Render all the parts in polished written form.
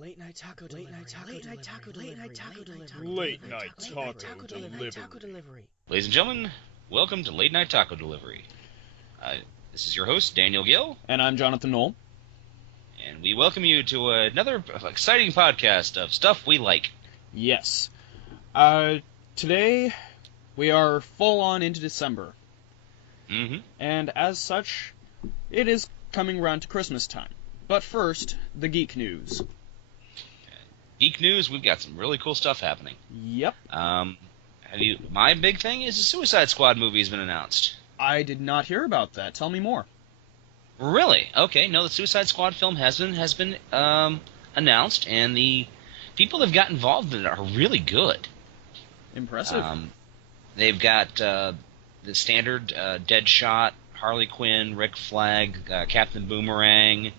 Late night taco delivery. Late night taco delivery. Late night taco delivery. Ladies and gentlemen, welcome to Late Night Taco Delivery. This is your host, Daniel Gill. And I'm Jonathan Knoll. And we welcome you to another exciting podcast of stuff we like. Yes. Today, we are full on into December. Mm-hmm. And as such, it is coming around to Christmas time. But first, the geek news. Geek news, we've got some really cool stuff happening. Yep. My big thing is the Suicide Squad movie has been announced. I did not hear about that. Tell me more. Really? Okay. No, the Suicide Squad film has been announced, and the people that have got involved in it are really good. Impressive. They've got the standard Deadshot, Harley Quinn, Rick Flag, Captain Boomerang.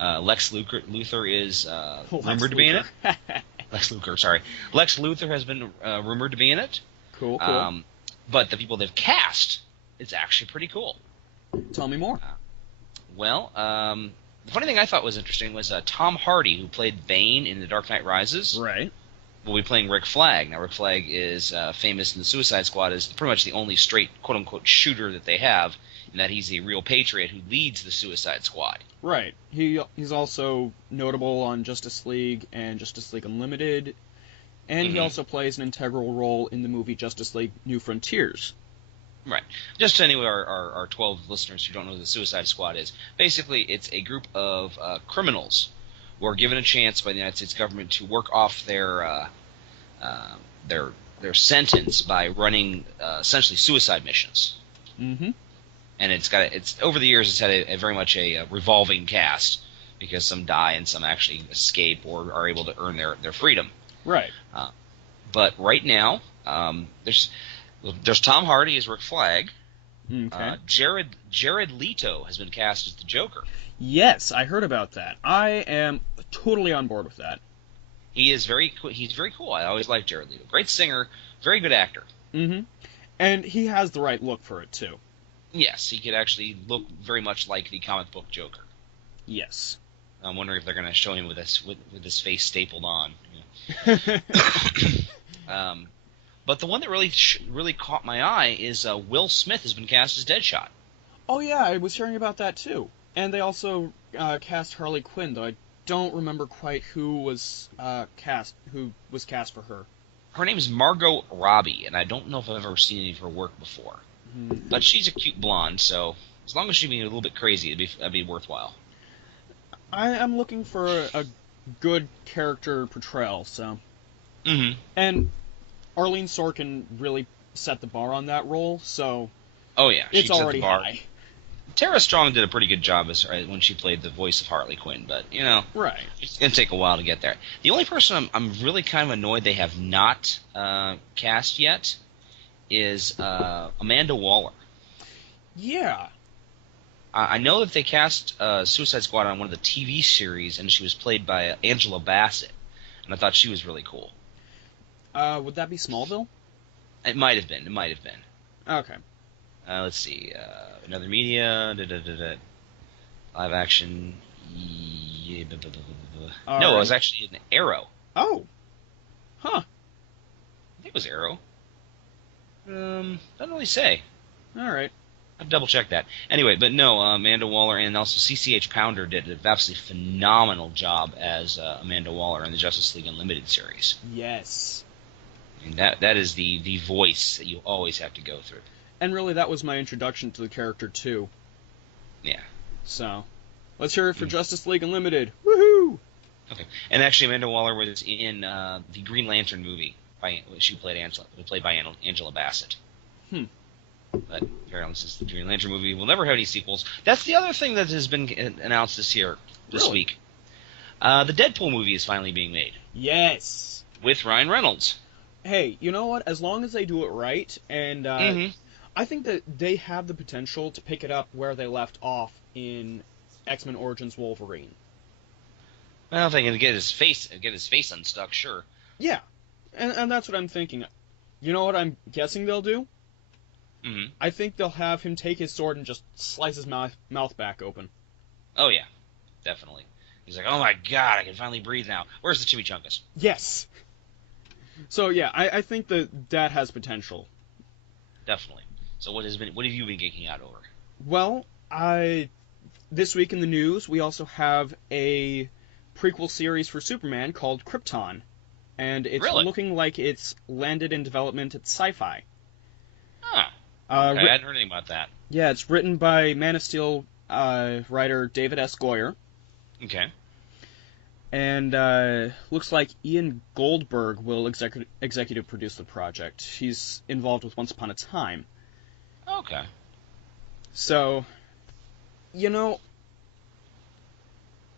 Lex Luthor is rumored to be in it. Lex Luthor has been rumored to be in it. Cool. But the people they've cast, it's actually pretty cool. Tell me more. The funny thing I thought was interesting was Tom Hardy, who played Bane in The Dark Knight Rises. Right. Will be playing Rick Flag. Now, Rick Flag is famous in the Suicide Squad as pretty much the only straight, quote-unquote, shooter that they have, in that he's a real patriot who leads the Suicide Squad. Right. He's also notable on Justice League and Justice League Unlimited, and he also plays an integral role in the movie Justice League New Frontiers. Right. Just to any of our 12 listeners who don't know who the Suicide Squad is, basically it's a group of criminals who are given a chance by the United States government to work off their sentence by running essentially suicide missions. Mm-hmm. And it's over the years it's had a very much a revolving cast because some die and some actually escape or are able to earn their freedom. Right. But right now there's Tom Hardy as Rick Flag. Okay. Jared Leto has been cast as the Joker. Yes, I heard about that. I am totally on board with that. He's very cool. I always liked Jared Leto. Great singer, very good actor. Mm-hmm. And he has the right look for it too. Yes, he could actually look very much like the comic book Joker. Yes. I'm wondering if they're going to show him with his face stapled on. But the one that really caught my eye is Will Smith has been cast as Deadshot. Oh yeah, I was hearing about that too. And they also cast Harley Quinn, though I don't remember quite who was cast for her. Her name is Margot Robbie, and I don't know if I've ever seen any of her work before. But she's a cute blonde, so as long as she be a little bit crazy, that'd be worthwhile. I am looking for a good character portrayal, so. Mm-hmm. And Arlene Sorkin really set the bar on that role, so. Oh yeah, it's already high. Tara Strong did a pretty good job when she played the voice of Harley Quinn, but right. It's gonna take a while to get there. The only person I'm really kind of annoyed they have not cast yet is Amanda Waller. Yeah. I know that they cast Suicide Squad on one of the TV series, and she was played by Angela Bassett, and I thought she was really cool. Would that be Smallville? It might have been. Okay. Let's see. Another media. Live action. Yeah, no, right. It was actually an Arrow. Oh. Huh. I think it was Arrow. Doesn't really say. Alright. I'll double check that. Anyway, but no, Amanda Waller and also CCH Pounder did an absolutely phenomenal job as Amanda Waller in the Justice League Unlimited series. Yes. And that is the voice that you always have to go through. And really, that was my introduction to the character, too. Yeah. So, let's hear it for Justice League Unlimited. Woohoo! Okay. And actually, Amanda Waller was in the Green Lantern movie. She played by Angela Bassett. But apparently, since the Green Lantern movie will never have any sequels. That's the other thing that has been announced this week. The Deadpool movie is finally being made. Yes. With Ryan Reynolds. Hey, you know what? As long as they do it right, and I think that they have the potential to pick it up where they left off in X-Men Origins Wolverine. Well, if they can get his face unstuck, sure. Yeah, and that's what I'm thinking. You know what I'm guessing they'll do? Mm-hmm. I think they'll have him take his sword and just slice his mouth back open. Oh yeah, definitely. He's like, oh my god, I can finally breathe now. Where's the chimichangas? Yes. So yeah, I think that has potential. Definitely. So what have you been geeking out over? Well, this week in the news, we also have a prequel series for Superman called Krypton, and it's Really? looking like it's landed in development at Sci-Fi. Huh. Okay, I hadn't heard anything about that. Yeah, it's written by Man of Steel writer David S. Goyer. Okay. And looks like Ian Goldberg will executive produce the project. He's involved with Once Upon a Time. Okay. So, you know,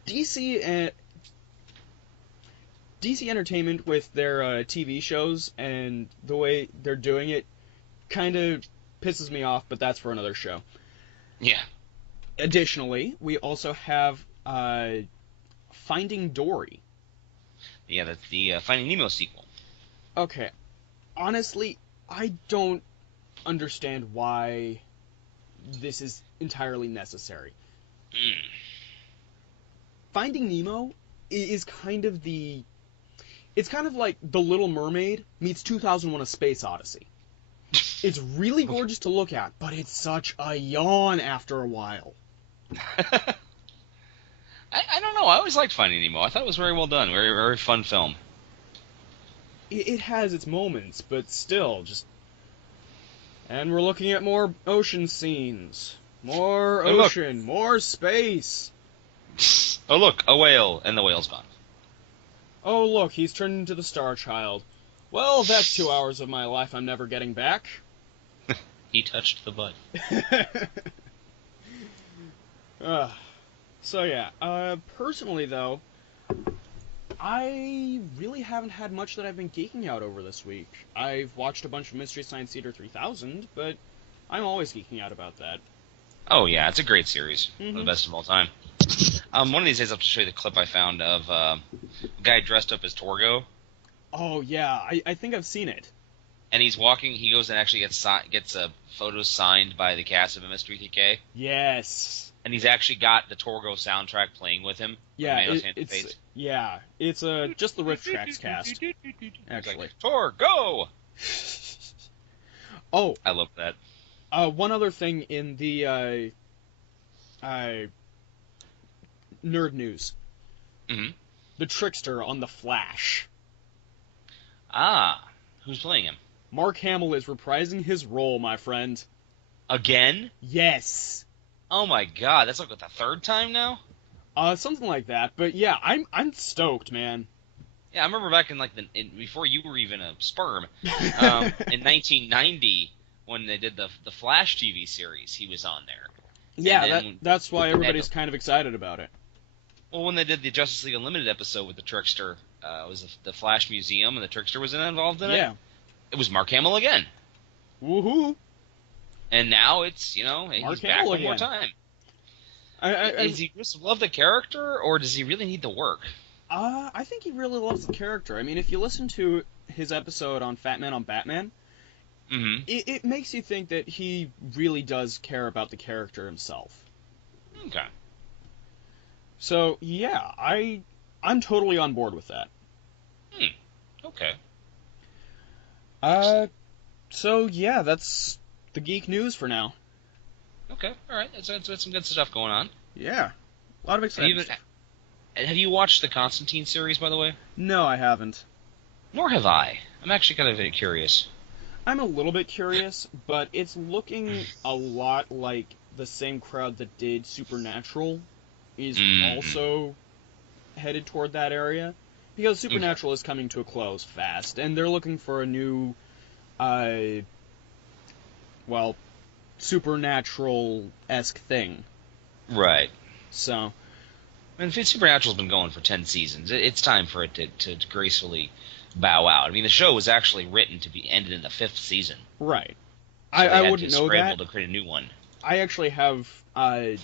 DC Entertainment with their TV shows and the way they're doing it kind of pisses me off, but that's for another show. Yeah. Additionally, we also have Finding Dory. Yeah, that's the Finding Nemo sequel. Okay. Honestly, I don't understand why this is entirely necessary. Finding Nemo is kind of it's kind of like The Little Mermaid meets 2001: A Space Odyssey. It's really gorgeous to look at, but it's such a yawn after a while. I don't know. I always liked Finding Nemo. I thought it was very well done. Very, very fun film. It has its moments, but still, just... And we're looking at more ocean scenes. More ocean, more space. Oh, look, a whale, and the whale's gone. Oh, look, he's turned into the Star Child. Well, that's 2 hours of my life I'm never getting back. He touched the butt. So yeah, personally though, I really haven't had much that I've been geeking out over this week. I've watched a bunch of Mystery Science Theater 3000, but I'm always geeking out about that. Oh yeah, it's a great series. One of the best of all time. One of these days I'll have to show you the clip I found of a guy dressed up as Torgo. Oh yeah, I think I've seen it. And he's walking, he goes and actually gets a photo signed by the cast of MS3TK. Yes. And he's actually got the Torgo soundtrack playing with him. Yeah, it's just the riff tracks cast. Actually, like, Torgo. Oh, I love that. One other thing in the nerd news. Mm-hmm. The Trickster on The Flash. Ah, who's playing him? Mark Hamill is reprising his role, my friend. Again? Yes. Oh my god, that's like what, the third time now? Something like that. But yeah, I'm stoked, man. Yeah, I remember back in before you were even a sperm, in 1990 when they did the Flash TV series, he was on there. Yeah, that's why everybody's kind of excited about it. Well, when they did the Justice League Unlimited episode with the Trickster, it was the Flash Museum, and the Trickster was involved in it. Yeah. It was Mark Hamill again. Woohoo! And now it's, he's back one more time. Does he just love the character, or does he really need the work? I think he really loves the character. I mean, if you listen to his episode on Fat Man on Batman, it makes you think that he really does care about the character himself. Okay. So, yeah, I'm totally on board with that. Okay. So, yeah, that's the geek news for now. Okay, alright, that's some good stuff going on. Yeah, a lot of exciting stuff. Have you watched the Constantine series, by the way? No, I haven't. Nor have I. I'm actually kind of curious. I'm a little bit curious, but it's looking a lot like the same crowd that did Supernatural is also headed toward that area. Because Supernatural is coming to a close fast, and they're looking for a new, Supernatural-esque thing. Right. So... I mean, Supernatural's been going for 10 seasons. It's time for it to gracefully bow out. I mean, the show was actually written to be ended in the 5th season. Right. So I wouldn't know that. They had to scramble to create a new one. I actually have a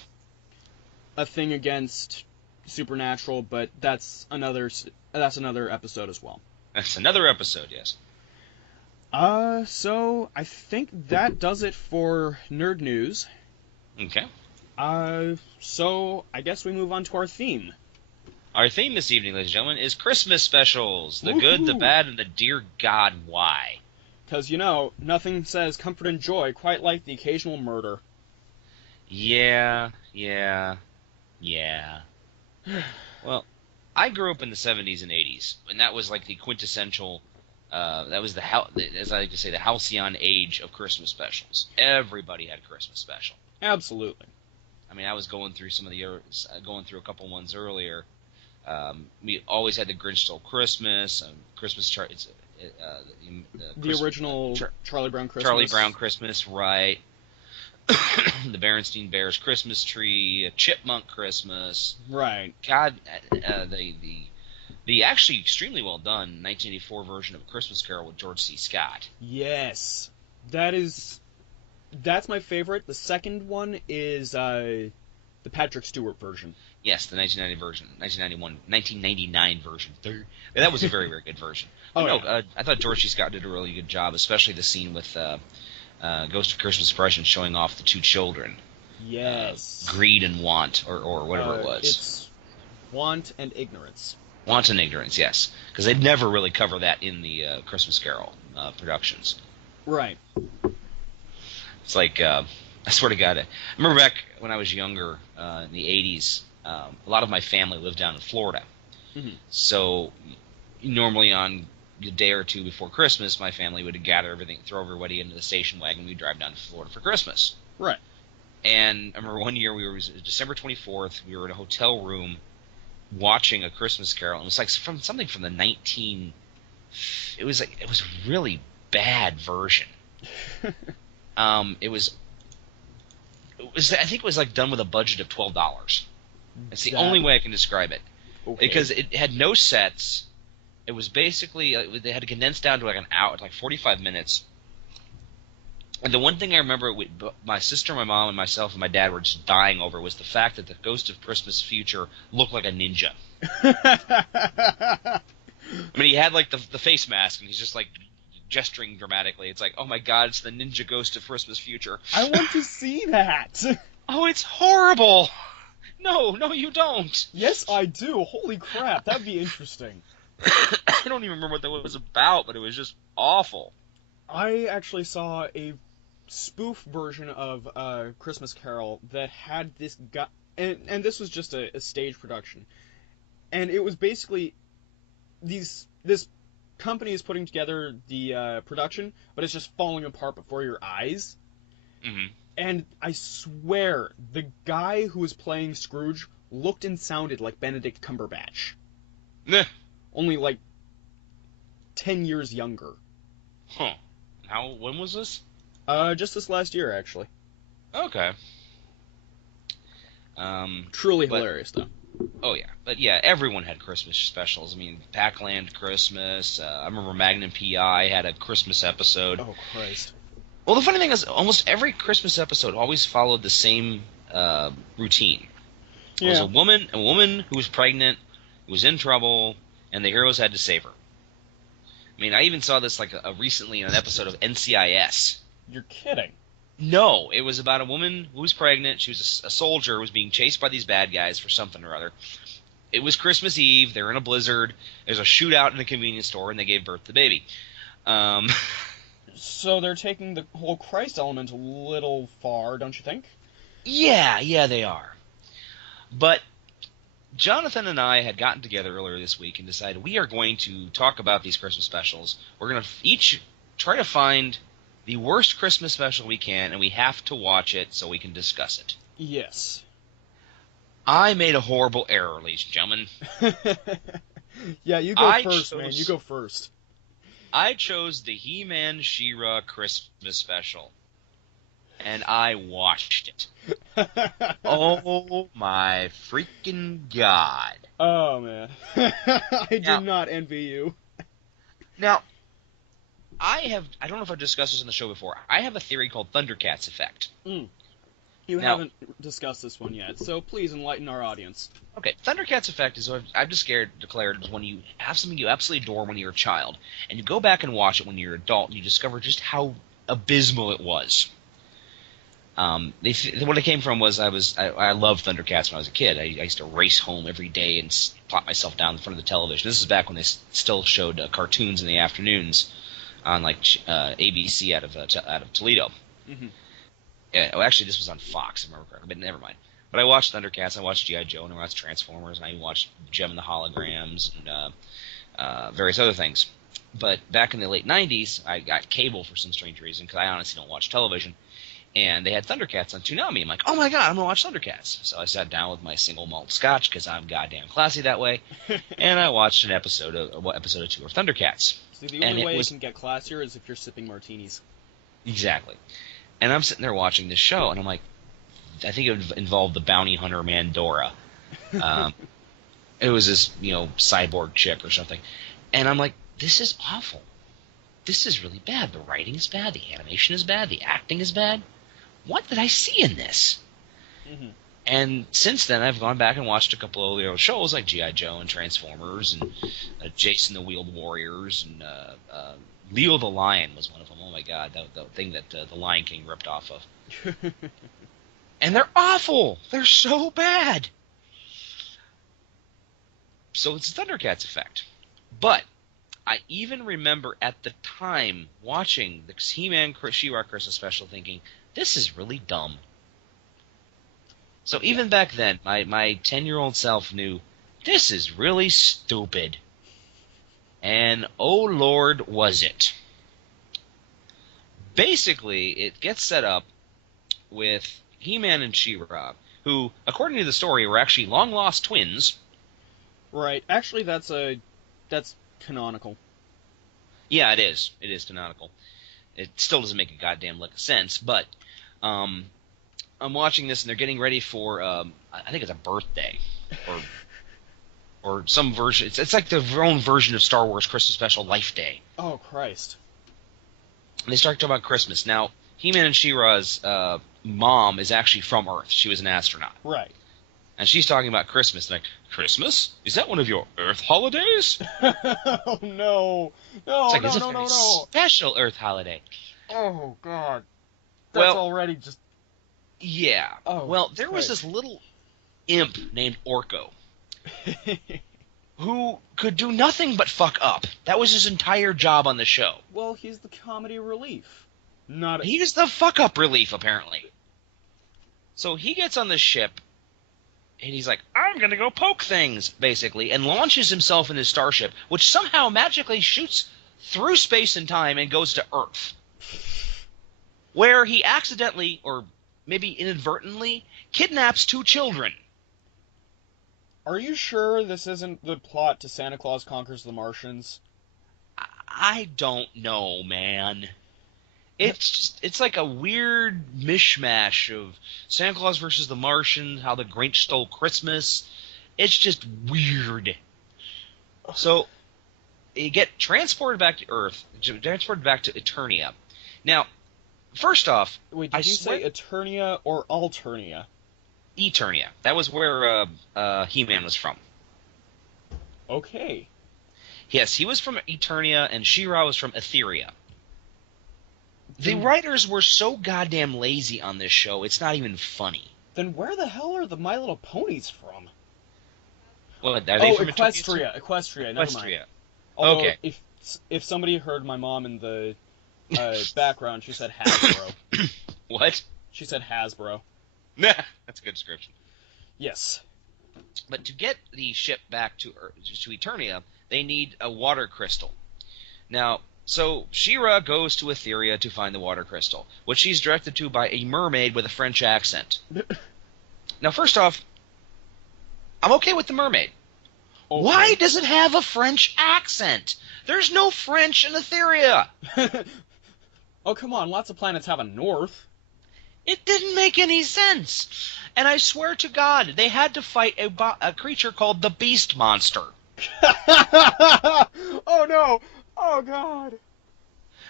thing against Supernatural, but that's another episode as well. That's another episode, yes. So I think that does it for nerd news. Okay. So I guess we move on to our theme. Our theme this evening, ladies and gentlemen, is Christmas specials. The good, the bad, and the dear God why. Because, nothing says comfort and joy quite like the occasional murder. Yeah. Well, I grew up in the 70s and 80s, and that was like the quintessential, that was as I like to say, the halcyon age of Christmas specials. Everybody had a Christmas special. Absolutely. I mean, I was going through a couple ones earlier. We always had the Grinch Stole Christmas, Christmas the original Charlie Brown Christmas. Charlie Brown Christmas, right. The Berenstain Bears Christmas Tree, a Chipmunk Christmas. Right. God, the actually extremely well done 1984 version of A Christmas Carol with George C. Scott. Yes. That's my favorite. The second one is the Patrick Stewart version. Yes, the 1999 version. That was a very, very good version. I thought George C. Scott did a really good job, especially the scene with Ghost of Christmas Present showing off the two children. Yes. Greed and want, or whatever it was. It's want and ignorance. Want and ignorance, yes. Because they'd never really cover that in the Christmas Carol productions. Right. It's like, I swear to God, I remember back when I was younger, in the 80s, a lot of my family lived down in Florida. Mm-hmm. So normally on the day or two before Christmas, my family would gather everything, throw everybody into the station wagon, we'd drive down to Florida for Christmas. Right. And I remember one year, it was December 24th, we were in a hotel room watching A Christmas Carol. It was like something from the it was a really bad version. I think it was like done with a budget of $12. It's the only way I can describe it. Okay. Because it had no sets. It was basically they had to condense down to like an hour, like 45 minutes. And the one thing I remember, my sister, my mom, and myself and my dad were just dying over was the fact that the Ghost of Christmas Future looked like a ninja. I mean, he had like the face mask, and he's just like gesturing dramatically. It's like, oh my God, it's the ninja Ghost of Christmas Future. I want to see that. Oh, it's horrible. No, you don't. Yes, I do. Holy crap, that'd be interesting. I don't even remember what that was about, but it was just awful. I actually saw a spoof version of Christmas Carol that had this guy, and this was just a stage production, and it was basically this company is putting together the production, but it's just falling apart before your eyes. Mm-hmm. And I swear, the guy who was playing Scrooge looked and sounded like Benedict Cumberbatch. Meh. Only like 10 years younger. Huh. When was this? Just this last year, actually. Okay. Truly hilarious, though. Oh, yeah. But, yeah, everyone had Christmas specials. I mean, Pac-Land Christmas. I remember Magnum P.I. had a Christmas episode. Oh, Christ. Well, the funny thing is, almost every Christmas episode always followed the same routine. Yeah. It was a woman who was pregnant, who was in trouble, and the heroes had to save her. I mean, I even saw this like recently in an episode of NCIS. You're kidding. No, it was about a woman who was pregnant. She was a soldier who was being chased by these bad guys for something or other. It was Christmas Eve. They were in a blizzard. There's a shootout in a convenience store, and they gave birth to the baby. So they're taking the whole Christ element a little far, don't you think? Yeah, they are. But Jonathan and I had gotten together earlier this week and decided we are going to talk about these Christmas specials. We're going to each try to find the worst Christmas special we can, and we have to watch it so we can discuss it. Yes. I made a horrible error, ladies and gentlemen. Yeah, you go first, man. You go first. I chose the He-Man She-Ra Christmas special, and I watched it. Oh my freaking God. Oh, man. I do not envy you. Now, I don't know if I've discussed this on the show before. I have a theory called Thundercats effect. You haven't discussed this one yet, so please enlighten our audience. Okay, Thundercats effect is what I've declared is when you have something you absolutely adore when you're a child, and you go back and watch it when you're an adult, and you discover just how abysmal it was. What it came from was I loved Thundercats when I was a kid. I used to race home every day and plop myself down in front of the television. This is back when they still showed cartoons in the afternoons on like ABC out of Toledo. Mm-hmm. Yeah, well, actually, this was on Fox, if I remember correctly, but never mind. But I watched Thundercats, I watched G.I. Joe, and I watched Transformers, and I watched Gem and the Holograms, and various other things. But back in the late 90s, I got cable for some strange reason, because I honestly don't watch television, and they had Thundercats on Toonami. I'm like, oh my god, I'm going to watch Thundercats. So I sat down with my single malt scotch, because I'm goddamn classy that way, and I watched an episode of 2 of Thundercats. See, the only way it can get classier is if you're sipping martinis. Exactly. And I'm sitting there watching this show, and I'm like, I think it involved the bounty hunter Mandora. It was this, cyborg chick or something. And I'm like, this is awful. This is really bad. The writing is bad. The animation is bad. The acting is bad. What did I see in this? Mm-hmm. And since then, I've gone back and watched a couple of the shows like G.I. Joe and Transformers and Jason the Wheeled Warriors and Leo the Lion was one of them. Oh my god, the thing that the Lion King ripped off of. And they're awful! They're so bad! So it's the Thundercats effect. But I even remember at the time watching the He-Man She-Ra Christmas special thinking, this is really dumb. So even back then, my 10-year-old self knew, this is really stupid. And oh lord, was it. Basically, it gets set up with He-Man and She-Ra, who, according to the story, were actually long-lost twins. Right. Actually, that's canonical. Yeah, it is. It is canonical. It still doesn't make a goddamn lick of sense, but I'm watching this, and they're getting ready for, I think it's a birthday, or some version. It's like their own version of Star Wars Christmas Special Life Day. Oh, Christ. And they start talking about Christmas. Now, He-Man and She-Ra's mom is actually from Earth. She was an astronaut. Right. And she's talking about Christmas. Like, Christmas? Is that one of your Earth holidays? Oh, no. No. Special Earth holiday. Oh, God. That's already just... Yeah. Oh, well, there was this little imp named Orko who could do nothing but fuck up. That was his entire job on the show. Well, he's the comedy relief. He's the fuck-up relief, apparently. So he gets on the ship, and he's like, I'm gonna go poke things, basically, and launches himself in his starship, which somehow magically shoots through space and time and goes to Earth. Where he accidentally, or maybe inadvertently, kidnaps 2 children. Are you sure this isn't the plot to Santa Claus Conquers the Martians? I don't know, man. It's like a weird mishmash of Santa Claus versus the Martians, how the Grinch stole Christmas. It's just weird. So, you get transported back to Earth, transported back to Eternia. Now, first off... Wait, did you say Eternia or Alternia? Eternia. That was where He-Man was from. Okay. Yes, he was from Eternia, and She-Ra was from Etheria. The writers were so goddamn lazy on this show, it's not even funny. Then where the hell are the My Little Ponies from? What, are they from Equestria. Equestria, never mind. Although, okay. If somebody heard my mom in the background, she said Hasbro. What? She said Hasbro. Nah, that's a good description. Yes. But to get the ship back to Eternia, they need a water crystal. Now, so She-Ra goes to Etheria to find the water crystal, which she's directed to by a mermaid with a French accent. Now, first off, I'm okay with the mermaid. Okay. Why does it have a French accent? There's no French in Etheria. Oh, come on. Lots of planets have a north. It didn't make any sense. And I swear to God, they had to fight a creature called the Beast Monster. Oh, no. Oh, God.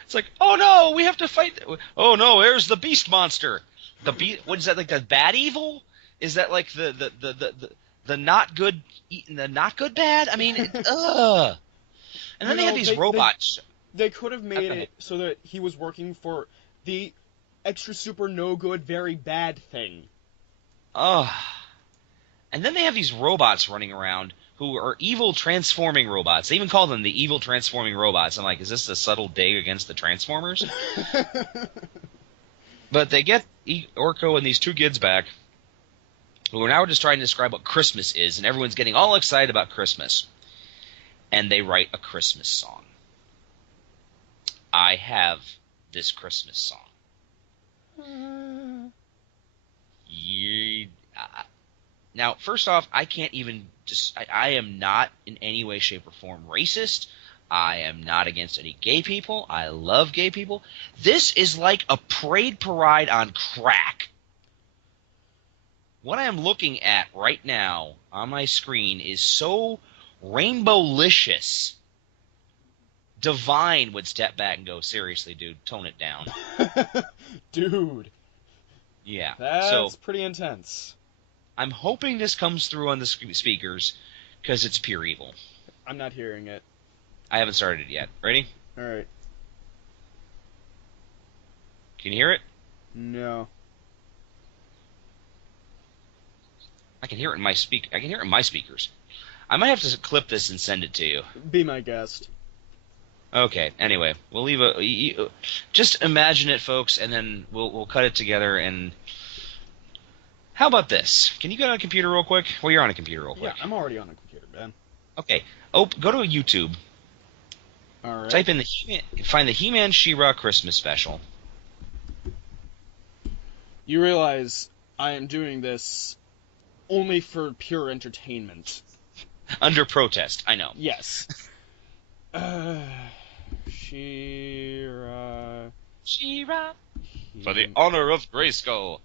It's like, oh, no, we have to fight. Oh, no, there's the Beast Monster. What is that, like the bad evil? Is that like the not good bad? I mean, ugh. And then they had these robots. They could have made it so that he was working for the extra super no good, very bad thing. Ugh. And then they have these robots running around who are evil transforming robots. They even call them the evil transforming robots. I'm like, is this a subtle dig against the Transformers? But they get Orko and these two kids back, who are now just trying to describe what Christmas is, and everyone's getting all excited about Christmas. And they write a Christmas song. I have this Christmas song. Now, first off, I can't even I am not in any way, shape, or form racist. I am not against any gay people. I love gay people. This is like a parade on crack. What I am looking at right now on my screen is so rainbow-licious. Divine would step back and go, seriously, dude, tone it down. Dude. Yeah. That's pretty intense. I'm hoping this comes through on the speakers, because it's pure evil. I'm not hearing it. I haven't started it yet. Ready? Alright. Can you hear it? No. I can hear it in my I can hear it in my speakers. I might have to clip this and send it to you. Be my guest. Okay. Anyway, we'll leave just imagine it, folks, and then we'll cut it together. And how about this? Can you go on a computer real quick? Well, you're on a computer real quick. Yeah, I'm already on a computer, man. Okay. Go to YouTube. All right. Type in find the He-Man She-Ra Christmas special. You realize I am doing this only for pure entertainment. Under protest, I know. Yes. She-Ra. She-Ra. For the honor of Grayskull.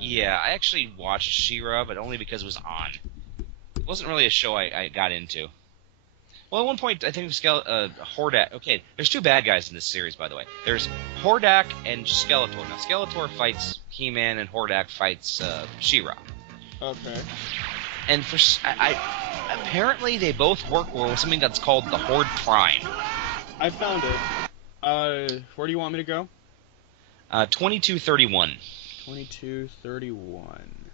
Yeah, I actually watched She-Ra, but only because it was on. It wasn't really a show I got into. Well, at one point, I think Hordak... Okay, there's two bad guys in this series, by the way. There's Hordak and Skeletor. Now, Skeletor fights He-Man, and Hordak fights She-Ra. Okay. And apparently they both work with something that's called the Horde Prime. I found it. Where do you want me to go? 2231. 2231.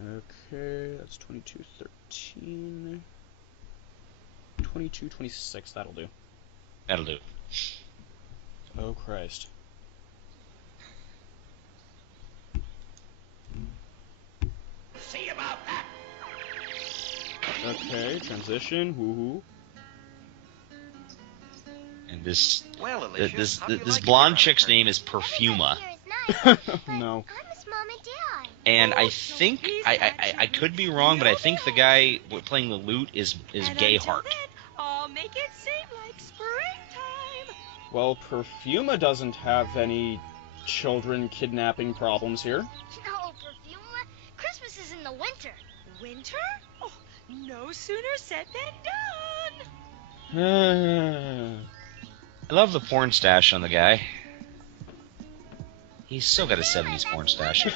Okay, that's 2213. 2226, that'll do. That'll do. Oh, Christ. See about that. Okay, transition, woohoo. And this Alicia, this blonde chick's name is Perfuma. No. And I think I could be wrong, but I think the guy playing the lute is Gayheart. I'll make it seem like springtime. Well, Perfuma doesn't have any children kidnapping problems here. No, Perfuma. Christmas is in the winter. Winter? Oh, no sooner said than done. I love the porn stash on the guy. He's still got a 70s porn stash.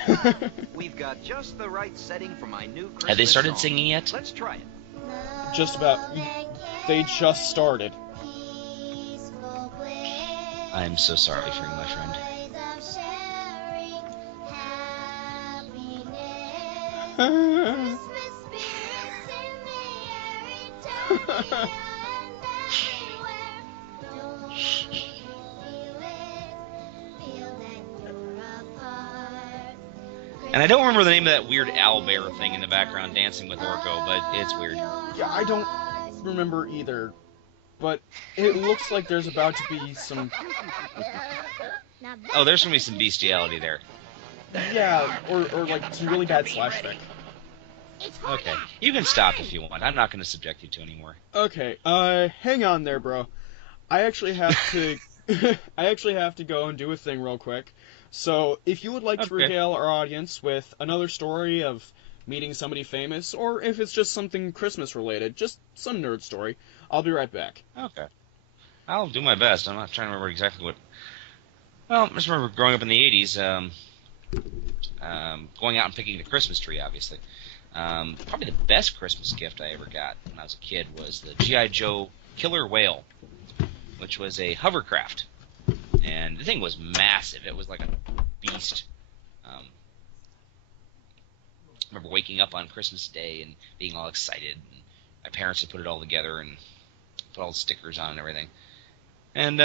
We've got just the right setting for my new Christmas Have they started song. singing yet? Let's try it. Just about. They just started. I'm so sorry for you, my friend. And I don't remember the name of that weird owlbear thing in the background dancing with Orko, but it's weird. Yeah, I don't remember either. But it looks like there's about to be some... Oh, there's going to be some bestiality there. Yeah, or like some really bad slapstick. Okay, you can stop if you want. I'm not going to subject you to anymore. Okay, hang on there, bro. I actually have to... I actually have to go and do a thing real quick. So, if you would like to regale our audience with another story of meeting somebody famous, or if it's just something Christmas-related, just some nerd story, I'll be right back. Okay. I'll do my best. I'm not trying to remember exactly what... Well, I just remember growing up in the 80s, going out and picking the Christmas tree, obviously. Probably the best Christmas gift I ever got when I was a kid was the G.I. Joe Killer Whale, which was a hovercraft. And the thing was massive. It was like a beast. I remember waking up on Christmas Day and being all excited. And my parents had put it all together and put all the stickers on and everything. And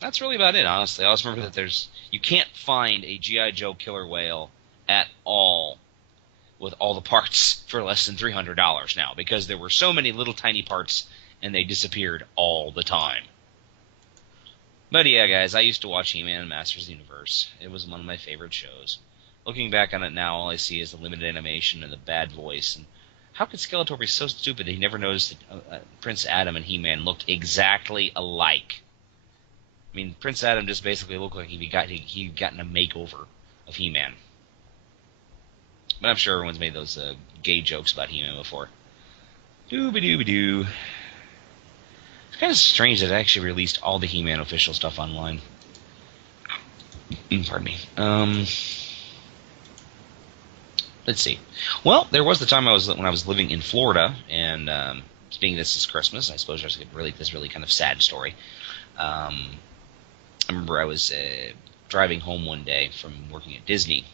that's really about it, honestly. I always remember that you can't find a G.I. Joe killer whale at all with all the parts for less than $300 now, because there were so many little tiny parts and they disappeared all the time. But yeah, guys, I used to watch He-Man and Masters of the Universe. It was one of my favorite shows. Looking back on it now, all I see is the limited animation and the bad voice. And how could Skeletor be so stupid that he never noticed that Prince Adam and He-Man looked exactly alike? I mean, Prince Adam just basically looked like he'd gotten a makeover of He-Man. But I'm sure everyone's made those gay jokes about He-Man before. Dooby-dooby-doo. It's kind of strange that they actually released all the He-Man official stuff online. Pardon me. Let's see. Well, there was the time when I was living in Florida, and being this is Christmas, I suppose I should relate this really kind of sad story. I remember I was driving home one day from working at Disney,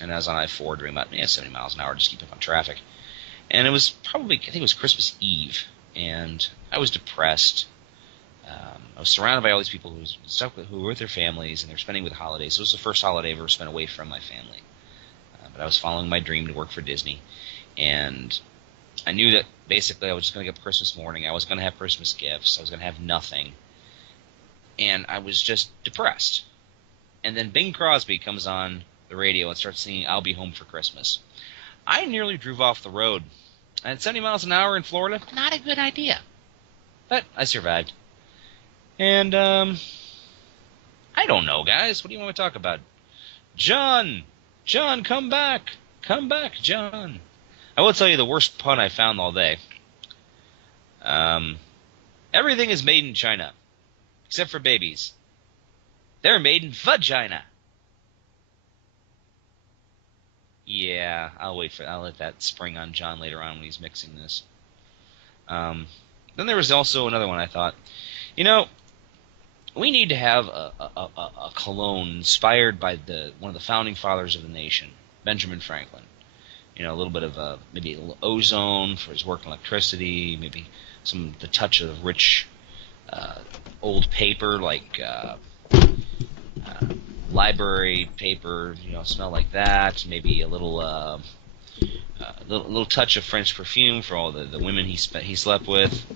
and I was on I-4 doing about 70 miles an hour just to keep up on traffic. And it was probably, I think it was Christmas Eve, and I was depressed. I was surrounded by all these people who were with their families, and they were spending with the holidays. So it was the first holiday I've ever spent away from my family. But I was following my dream to work for Disney, and I knew that basically I was just going to get up Christmas morning. I was going to have Christmas gifts. I was going to have nothing. And I was just depressed. And then Bing Crosby comes on the radio and starts singing I'll Be Home for Christmas. I nearly drove off the road. At 70 miles an hour in Florida, not a good idea. But I survived. And, I don't know, guys. What do you want me to talk about? John, come back. Come back, John. I will tell you the worst pun I found all day. Everything is made in China. Except for babies. They're made in vagina. Yeah, I'll let that spring on John later on when he's mixing this. Then there was also another one I thought. You know, we need to have a cologne inspired by one of the founding fathers of the nation, Benjamin Franklin. You know, a little bit of maybe a little ozone for his work in electricity, maybe the touch of rich old paper like library paper, smell like that. Maybe a little touch of French perfume for all the women he slept with.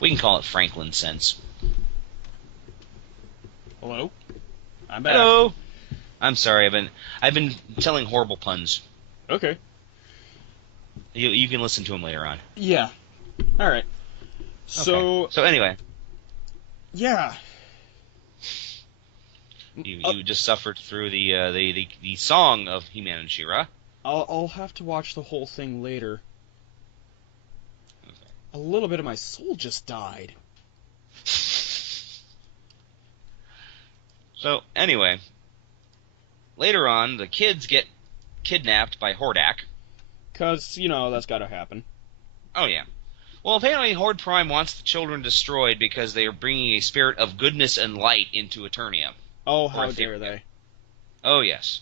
We can call it Franklin scents. Hello? I'm back. Hello. I'm sorry. I've been telling horrible puns. Okay. You can listen to them later on. Yeah. All right. So anyway. Yeah. You just suffered through the song of He-Man and She-Ra. I'll have to watch the whole thing later. Okay. A little bit of my soul just died. So anyway, later on, the kids get kidnapped by Hordak. 'Cause, that's gotta happen. Oh yeah. Well, apparently Horde Prime wants the children destroyed because they are bringing a spirit of goodness and light into Eternia. Oh, how dare they. Oh, yes.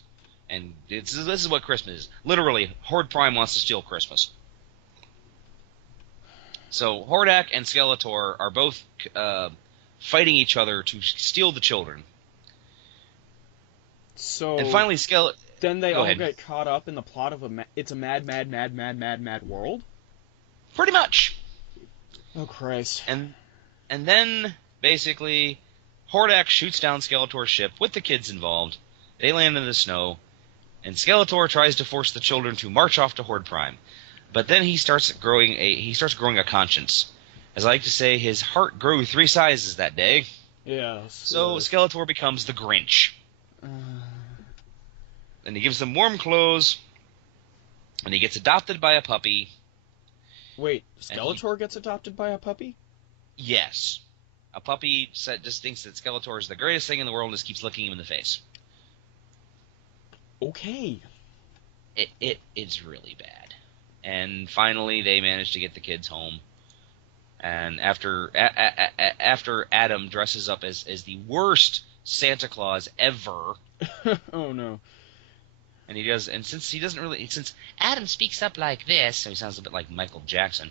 And this is what Christmas is. Literally, Horde Prime wants to steal Christmas. So, Hordak and Skeletor are both fighting each other to steal the children. So, and finally, then they all get caught up in the plot of it's a mad, mad, mad, mad, mad, mad world? Pretty much. Oh, Christ. And then, basically, Hordak shoots down Skeletor's ship with the kids involved. They land in the snow, and Skeletor tries to force the children to march off to Horde Prime. But then he starts growing a conscience. As I like to say, his heart grew 3 sizes that day. Yes. So Skeletor becomes the Grinch. And he gives them warm clothes, and he gets adopted by a puppy. Wait, Skeletor gets adopted by a puppy? Yes. A puppy just thinks that Skeletor is the greatest thing in the world and just keeps licking him in the face. Okay. It's really bad. And finally, they manage to get the kids home. And after Adam dresses up as the worst Santa Claus ever. Oh no. And he does, and since Adam speaks up like this, so he sounds a bit like Michael Jackson.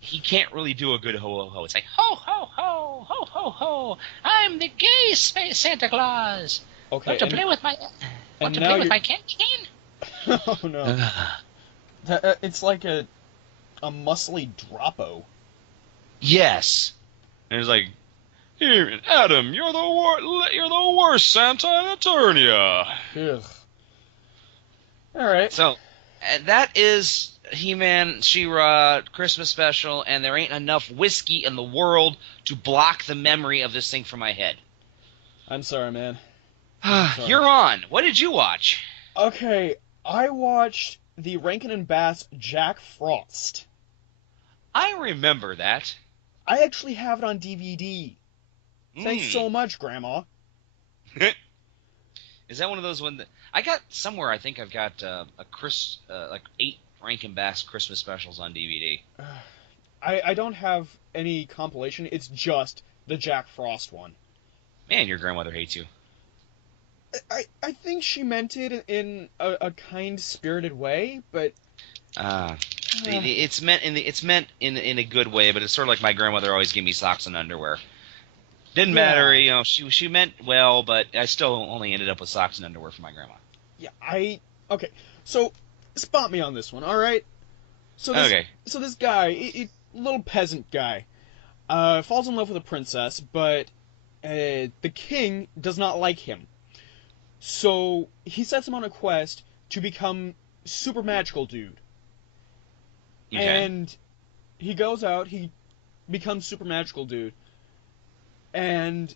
He can't really do a good ho ho ho. It's like ho ho ho ho ho ho. I'm the gay Santa Claus. Okay. Want to play with my candy cane? Oh no. It's like a muscly Droppo. Yes. And he's like, here, Adam, you're the worst Santa in Eternia. Ugh. All right. So, and that is He-Man, She-Ra, Christmas special, and there ain't enough whiskey in the world to block the memory of this thing from my head. I'm sorry, man. You're on. What did you watch? Okay, I watched the Rankin and Bass Jack Frost. I remember that. I actually have it on DVD. Thanks so much, Grandma. Is that one of those that I got somewhere? I think I've got like 8 Rankin Bass Christmas specials on DVD. I don't have any compilation. It's just the Jack Frost one. Man, your grandmother hates you. I think she meant it in a kind-spirited way, but it's meant in a good way, but it's sort of like my grandmother always gave me socks and underwear. Didn't matter, you know. She meant well, but I still only ended up with socks and underwear for my grandma. Yeah, okay. So spot me on this one, all right? So this guy, a little peasant guy, falls in love with a princess, but the king does not like him. So he sets him on a quest to become super magical dude. Okay. And he goes out, he becomes super magical dude, and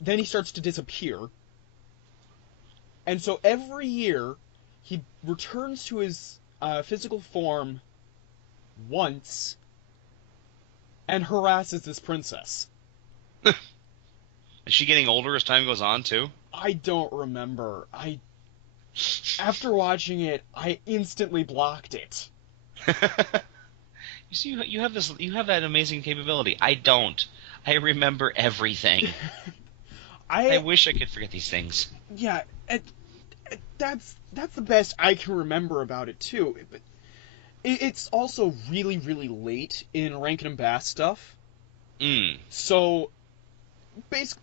then he starts to disappear. And so every year, he returns to his physical form once and harasses this princess. Is she getting older as time goes on, too? I don't remember. After watching it, I instantly blocked it. You see, you have that amazing capability. I don't. I remember everything. I wish I could forget these things. Yeah, that's the best I can remember about it too. But it's also really, really late in Rankin and Bass stuff. So, basically,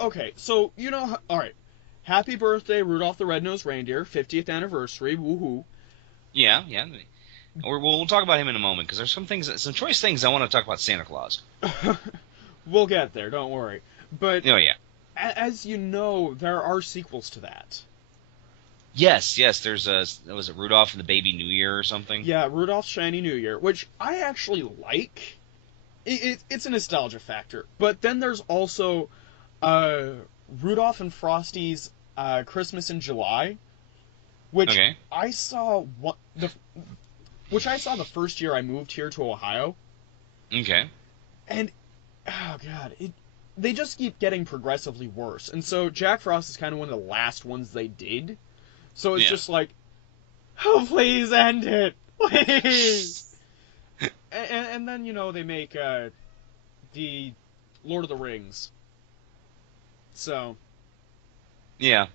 okay. So you know, all right. Happy birthday, Rudolph the Red-Nosed Reindeer, 50th anniversary, woohoo! Yeah. We'll talk about him in a moment because there's some choice things I want to talk about Santa Claus. We'll get there, don't worry. But as you know, there are sequels to that. Yes. There's was it Rudolph and the Baby New Year or something? Yeah, Rudolph's Shiny New Year, which I actually like. It's a nostalgia factor. But then there's also Rudolph and Frosty's Christmas in July, which I saw the first year I moved here to Ohio. Okay. And oh god, they just keep getting progressively worse. And so Jack Frost is kind of one of the last ones they did. So it's just like, oh, please end it, please. and then they make the Lord of the Rings. So. Yeah.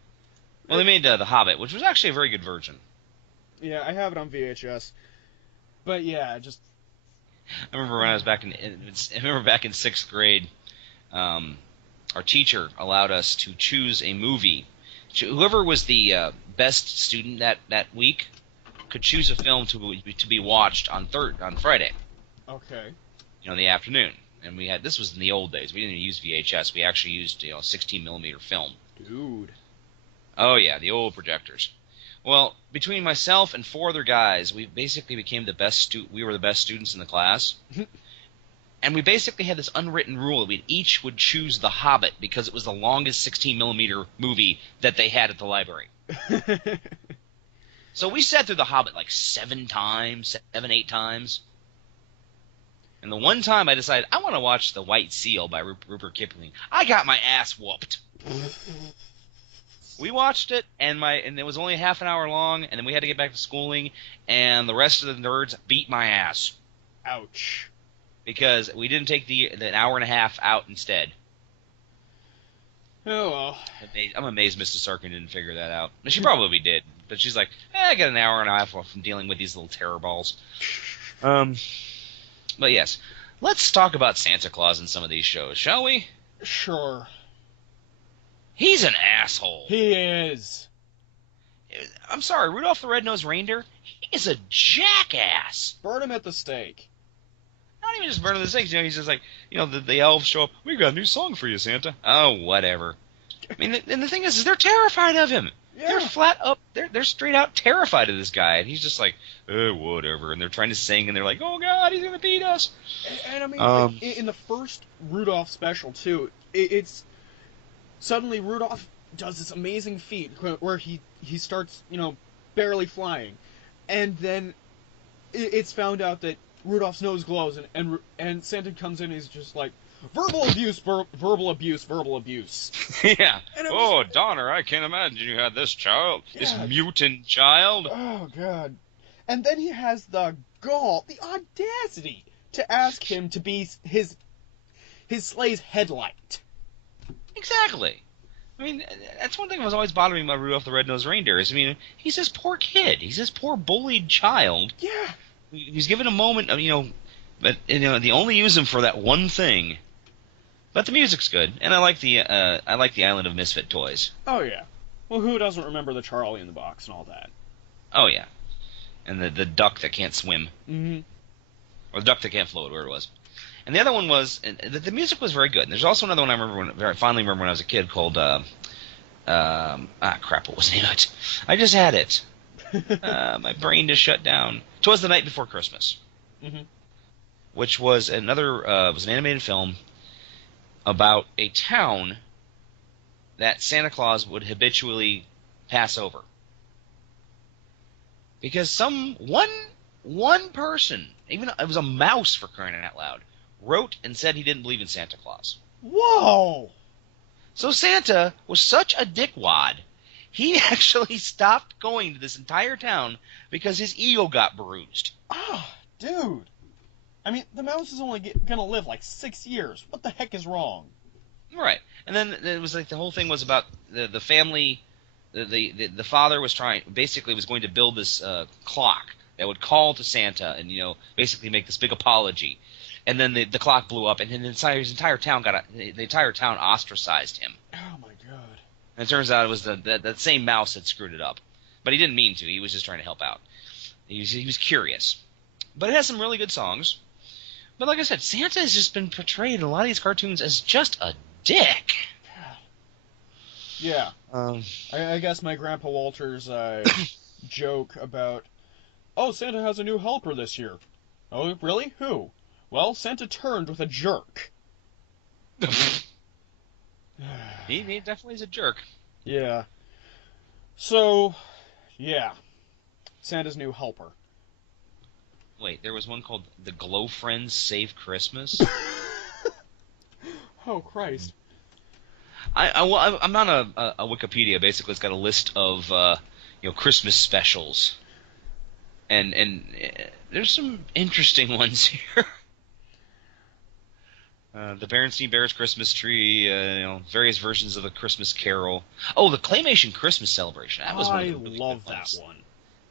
Well, they made The Hobbit, which was actually a very good version. Yeah, I have it on VHS. But yeah, just. I remember when I was back in 6th grade, our teacher allowed us to choose a movie. Whoever was the best student that week could choose a film to be watched on Friday. Okay. In the afternoon. And this was in the old days. We didn't even use VHS. We actually used 16mm film. Dude. Oh yeah, the old projectors. Well, between myself and 4 other guys, we basically became the best we were the best students in the class. And we basically had this unwritten rule that we each would choose The Hobbit because it was the longest 16mm movie that they had at the library. So we sat through The Hobbit like 7, 8 times. And the one time I decided I want to watch The White Seal by Rupert Kipling, I got my ass whooped. We watched it, and it was only half an hour long, and then we had to get back to schooling, and the rest of the nerds beat my ass. Ouch. Because we didn't take the hour and a half out instead. Oh well. I'm amazed Mrs. Sarkin didn't figure that out. She probably did, but she's like, I got an hour and a half from dealing with these little terror balls. But yes, let's talk about Santa Claus in some of these shows, shall we? Sure. He's an asshole. He is. I'm sorry, Rudolph the Red-Nosed Reindeer, he is a jackass. Burn him at the stake. Not even just burning the stakes, he's just like, the elves show up, we've got a new song for you, Santa. Oh, whatever. I mean, and the thing is they're terrified of him. Yeah. They're flat up, they're straight out terrified of this guy, and he's just like, whatever, and they're trying to sing, and they're like, oh god, he's gonna beat us. And I mean, like, in the first Rudolph special, too, it's suddenly Rudolph does this amazing feat where he starts, barely flying, and then it's found out that Rudolph's nose glows, and Santa comes in and he's just like, verbal abuse, verbal abuse, verbal abuse. Yeah. Donner, I can't imagine you had this child, this mutant child. Oh, God. And then he has the gall, the audacity, to ask him to be his sleigh's headlight. Exactly. I mean, that's one thing that was always bothering me about Rudolph the Red-Nosed Reindeer is, he's this poor kid. He's this poor bullied child. Yeah. He's given a moment of, but, they only use him for that one thing. But the music's good, and I like the Island of Misfit Toys. Oh, yeah. Well, who doesn't remember the Charlie in the Box and all that? Oh, yeah. And the duck that can't swim. Mm-hmm. Or the duck that can't float, whatever it was. And the other one was, the music was very good. And there's also another one I very fondly remember when I was a kid called, what was the name of it? I just had it. My brain just shut down. 'Twas the Night Before Christmas. Mm-hmm. Which was was an animated film about a town that Santa Claus would habitually pass over. Because one person, even it was a mouse for crying out loud, wrote and said he didn't believe in Santa Claus. Whoa! So Santa was such a dickwad, he actually stopped going to this entire town because his ego got bruised. Oh, dude. I mean, the mouse is only gonna live like 6 years. What the heck is wrong? Right. And then it was like the whole thing was about the family. The father was going to build this clock that would call to Santa and basically make this big apology. And then the clock blew up, and then his entire town the entire town ostracized him. Oh my god! And it turns out it was that same mouse that screwed it up, but he didn't mean to. He was just trying to help out. He was curious, but it has some really good songs. But like I said, Santa has just been portrayed in a lot of these cartoons as just a dick. Yeah. I guess my Grandpa Walter's joke about, Santa has a new helper this year. Oh, really? Who? Well, Santa turned with a jerk. He definitely is a jerk. Yeah. So, yeah. Santa's new helper. Wait, there was one called The Glow Friends Save Christmas? Oh, Christ. I'm on a Wikipedia. Basically, it's got a list of Christmas specials, and there's some interesting ones here. The Berenstein Bears Christmas Tree, various versions of the Christmas Carol. Oh, the Claymation Christmas Celebration. That was one of the really love good ones. that one.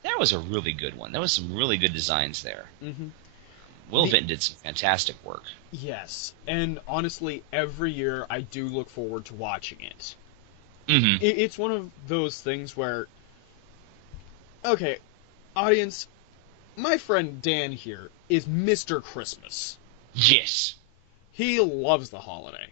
That was a really good one. There was some really good designs there. Mm-hmm. Will Vinton did some fantastic work. Yes, and honestly, every year I do look forward to watching it. Mm-hmm. It's one of those things where, okay, audience, my friend Dan here is Mr. Christmas. Yes. He loves the holiday.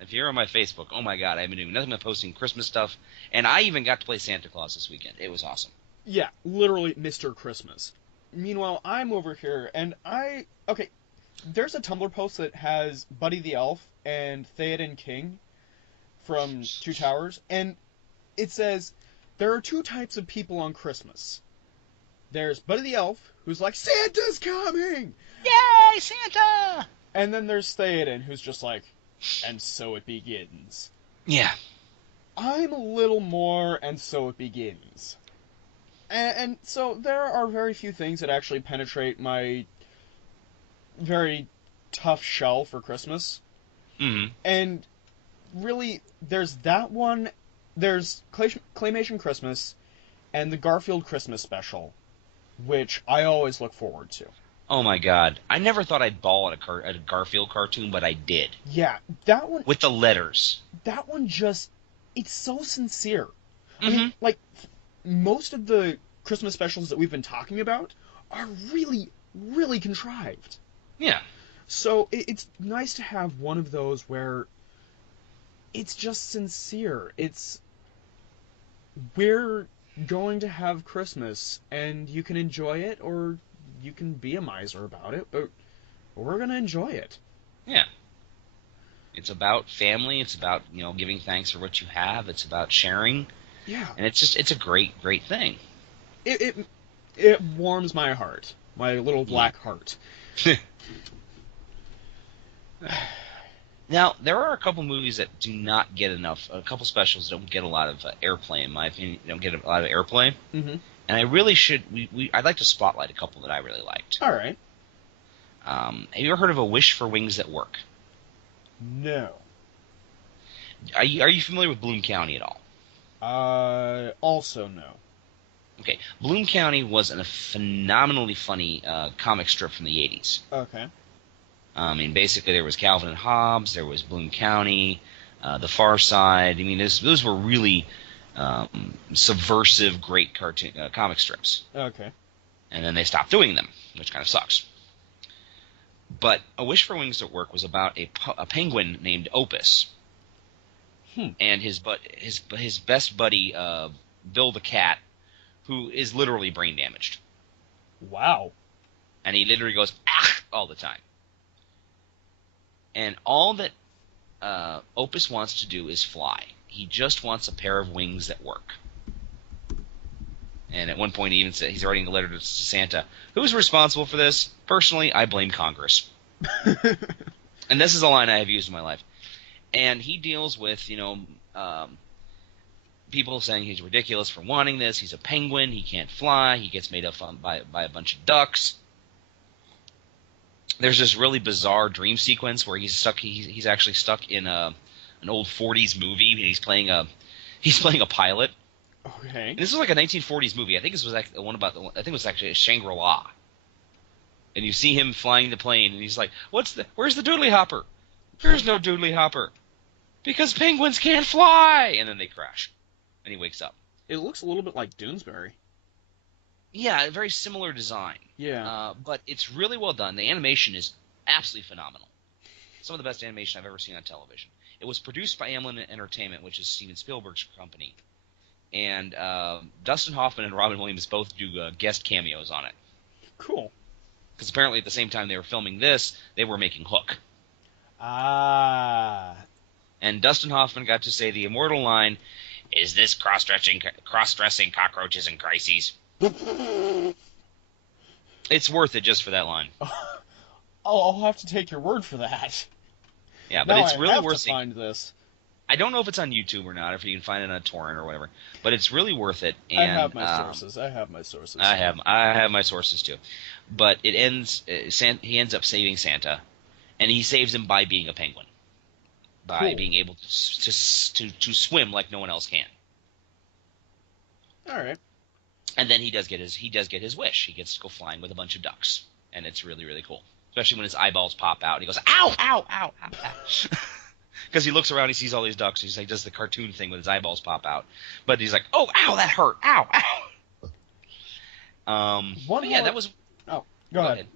If you're on my Facebook, oh my god, I've been doing nothing but posting Christmas stuff, and I even got to play Santa Claus this weekend. It was awesome. Yeah, literally Mr. Christmas. Meanwhile, I'm over here, and there's a Tumblr post that has Buddy the Elf and Theoden King from Two Towers, and it says, there are two types of people on Christmas. There's Buddy the Elf, who's like, Santa's coming! Yay, Santa! And then there's Theoden, who's just like, and so it begins. Yeah. I'm a little more, and so it begins. And so there are very few things that actually penetrate my very tough shell for Christmas. Mm-hmm. And really, there's that one, there's Claymation Christmas, and the Garfield Christmas special, which I always look forward to. Oh my god. I never thought I'd bawl at a Garfield cartoon, but I did. Yeah, that one... With the letters. That one just... It's so sincere. Mm-hmm. I mean, like, most of the Christmas specials that we've been talking about are really, really contrived. Yeah. So it's nice to have one of those where it's just sincere. It's... We're going to have Christmas, and you can enjoy it, or you can be a miser about it, but we're going to enjoy it. Yeah. It's about family. It's about, giving thanks for what you have. It's about sharing. Yeah. And it's a great, great thing. It warms my heart. My little black heart. Now, there are a couple movies that do not get enough, a couple specials that don't get a lot of airplay, in my opinion. They don't get a lot of airplay. Mm-hmm. And I really should, I'd like to spotlight a couple that I really liked. All right. Have you ever heard of A Wish for Wings That Work? No. Are you familiar with Bloom County at all? Also no. Okay. Bloom County was a phenomenally funny comic strip from the 80s. Okay. I mean, basically there was Calvin and Hobbes, there was Bloom County, The Far Side. I mean, those were really subversive, great cartoon comic strips. Okay. And then they stopped doing them, which kind of sucks. But A Wish for Wings at Work was about a penguin named Opus, and his best buddy Bill the cat, who is literally brain damaged. Wow. And he literally goes ah all the time. And all that Opus wants to do is fly. He just wants a pair of wings that work. And at one point, he even said he's writing a letter to Santa. Who's responsible for this? Personally, I blame Congress. And this is a line I have used in my life. And he deals with, people saying he's ridiculous for wanting this. He's a penguin. He can't fly. He gets made up by a bunch of ducks. There's this really bizarre dream sequence where he's stuck. He's actually stuck in an old '40s movie. And he's playing a pilot. Okay. And this was like a 1940s movie. I think this was actually one about I think it was actually Shangri-La. And you see him flying the plane, and he's like, "Where's the doodly hopper? There's no doodly hopper, because penguins can't fly." And then they crash, and he wakes up. It looks a little bit like Doonesbury. Yeah, a very similar design. Yeah. But it's really well done. The animation is absolutely phenomenal. Some of the best animation I've ever seen on television. It was produced by Amblin Entertainment, which is Steven Spielberg's company. And Dustin Hoffman and Robin Williams both do guest cameos on it. Cool. Because apparently at the same time they were filming this, they were making Hook. Ah. And Dustin Hoffman got to say the immortal line, "Is this cross-dressing cockroaches and crises?" It's worth it just for that line. I'll have to take your word for that. Yeah, but now it's really worth seeing. Find this. I don't know if it's on YouTube or not, if you can find it on a torrent or whatever, but it's really worth it. And, I have my sources. I have my sources too. But it ends. He ends up saving Santa, and he saves him by being a penguin, by being able to swim like no one else can. All right. And then he does get his wish. He gets to go flying with a bunch of ducks, and it's really, really cool. Especially when his eyeballs pop out, and he goes, "Ow, ow, ow, ow, ow." Because he looks around, he sees all these ducks, and he does the cartoon thing with his eyeballs pop out. But he's like, "Oh, ow, that hurt, ow, ow." That was. Oh, go ahead.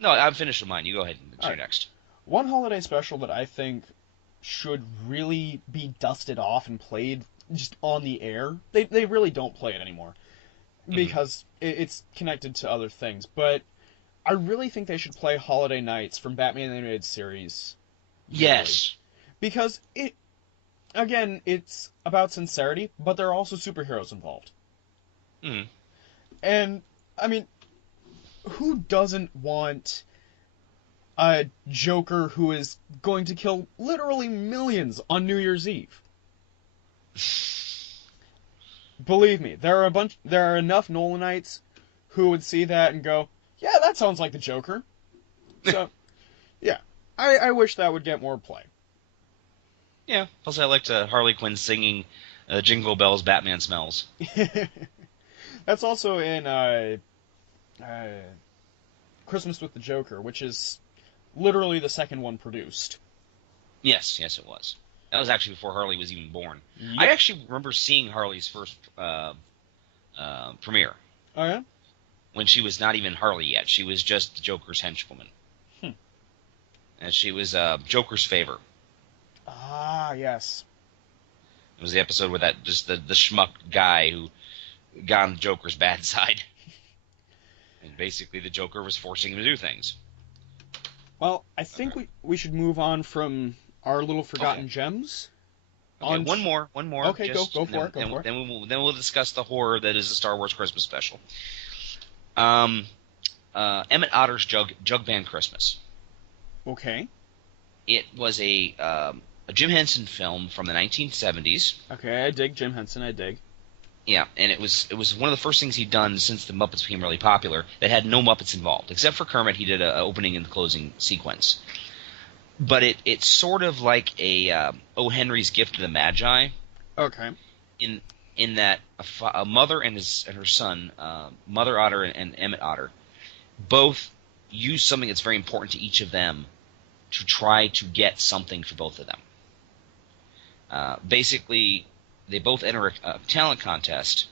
No, I'm finished with mine. You go ahead and do next. One holiday special that I think should really be dusted off and played just on the air. They really don't play it anymore because it's connected to other things. But I really think they should play Holiday Nights from Batman the Animated Series. Yes. Because it's about sincerity, but there are also superheroes involved. Mm. And, I mean, who doesn't want a Joker who is going to kill literally millions on New Year's Eve? Believe me, there are enough Nolanites who would see that and go, "Yeah, that sounds like the Joker." So, yeah, I wish that would get more play. Yeah. Plus, I liked Harley Quinn singing "Jingle Bells, Batman Smells." That's also in Christmas with the Joker, which is literally the second one produced. Yes, it was. That was actually before Harley was even born. Yep. I actually remember seeing Harley's first premiere. Oh yeah? When she was not even Harley yet. She was just the Joker's henchwoman. And she was Joker's favor. Ah, yes. It was the episode where the schmuck guy who got on the Joker's bad side. And basically the Joker was forcing him to do things. Well, I think we should move on from our little forgotten gems. Okay, one more. Okay, go for it. Then we'll discuss the horror that is the Star Wars Christmas special. Emmett Otter's Jug Band Christmas. Okay. It was a Jim Henson film from the 1970s. Okay, I dig Jim Henson. I dig. Yeah, and it was one of the first things he'd done since the Muppets became really popular that had no Muppets involved, except for Kermit. He did an opening and closing sequence. But it's sort of like a O. Henry's Gift to the Magi. Okay. In that a mother and her son, Mother Otter and Emmett Otter, both use something that's very important to each of them to try to get something for both of them. Basically, they both enter a talent contest,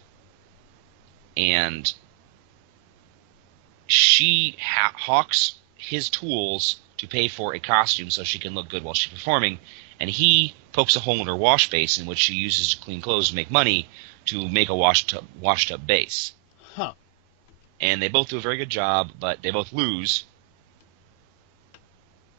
and she hawks his tools to pay for a costume so she can look good while she's performing, and he pokes a hole in her wash basin, which she uses to clean clothes to make money to make a wash tub base. Huh. And they both do a very good job, but they both lose.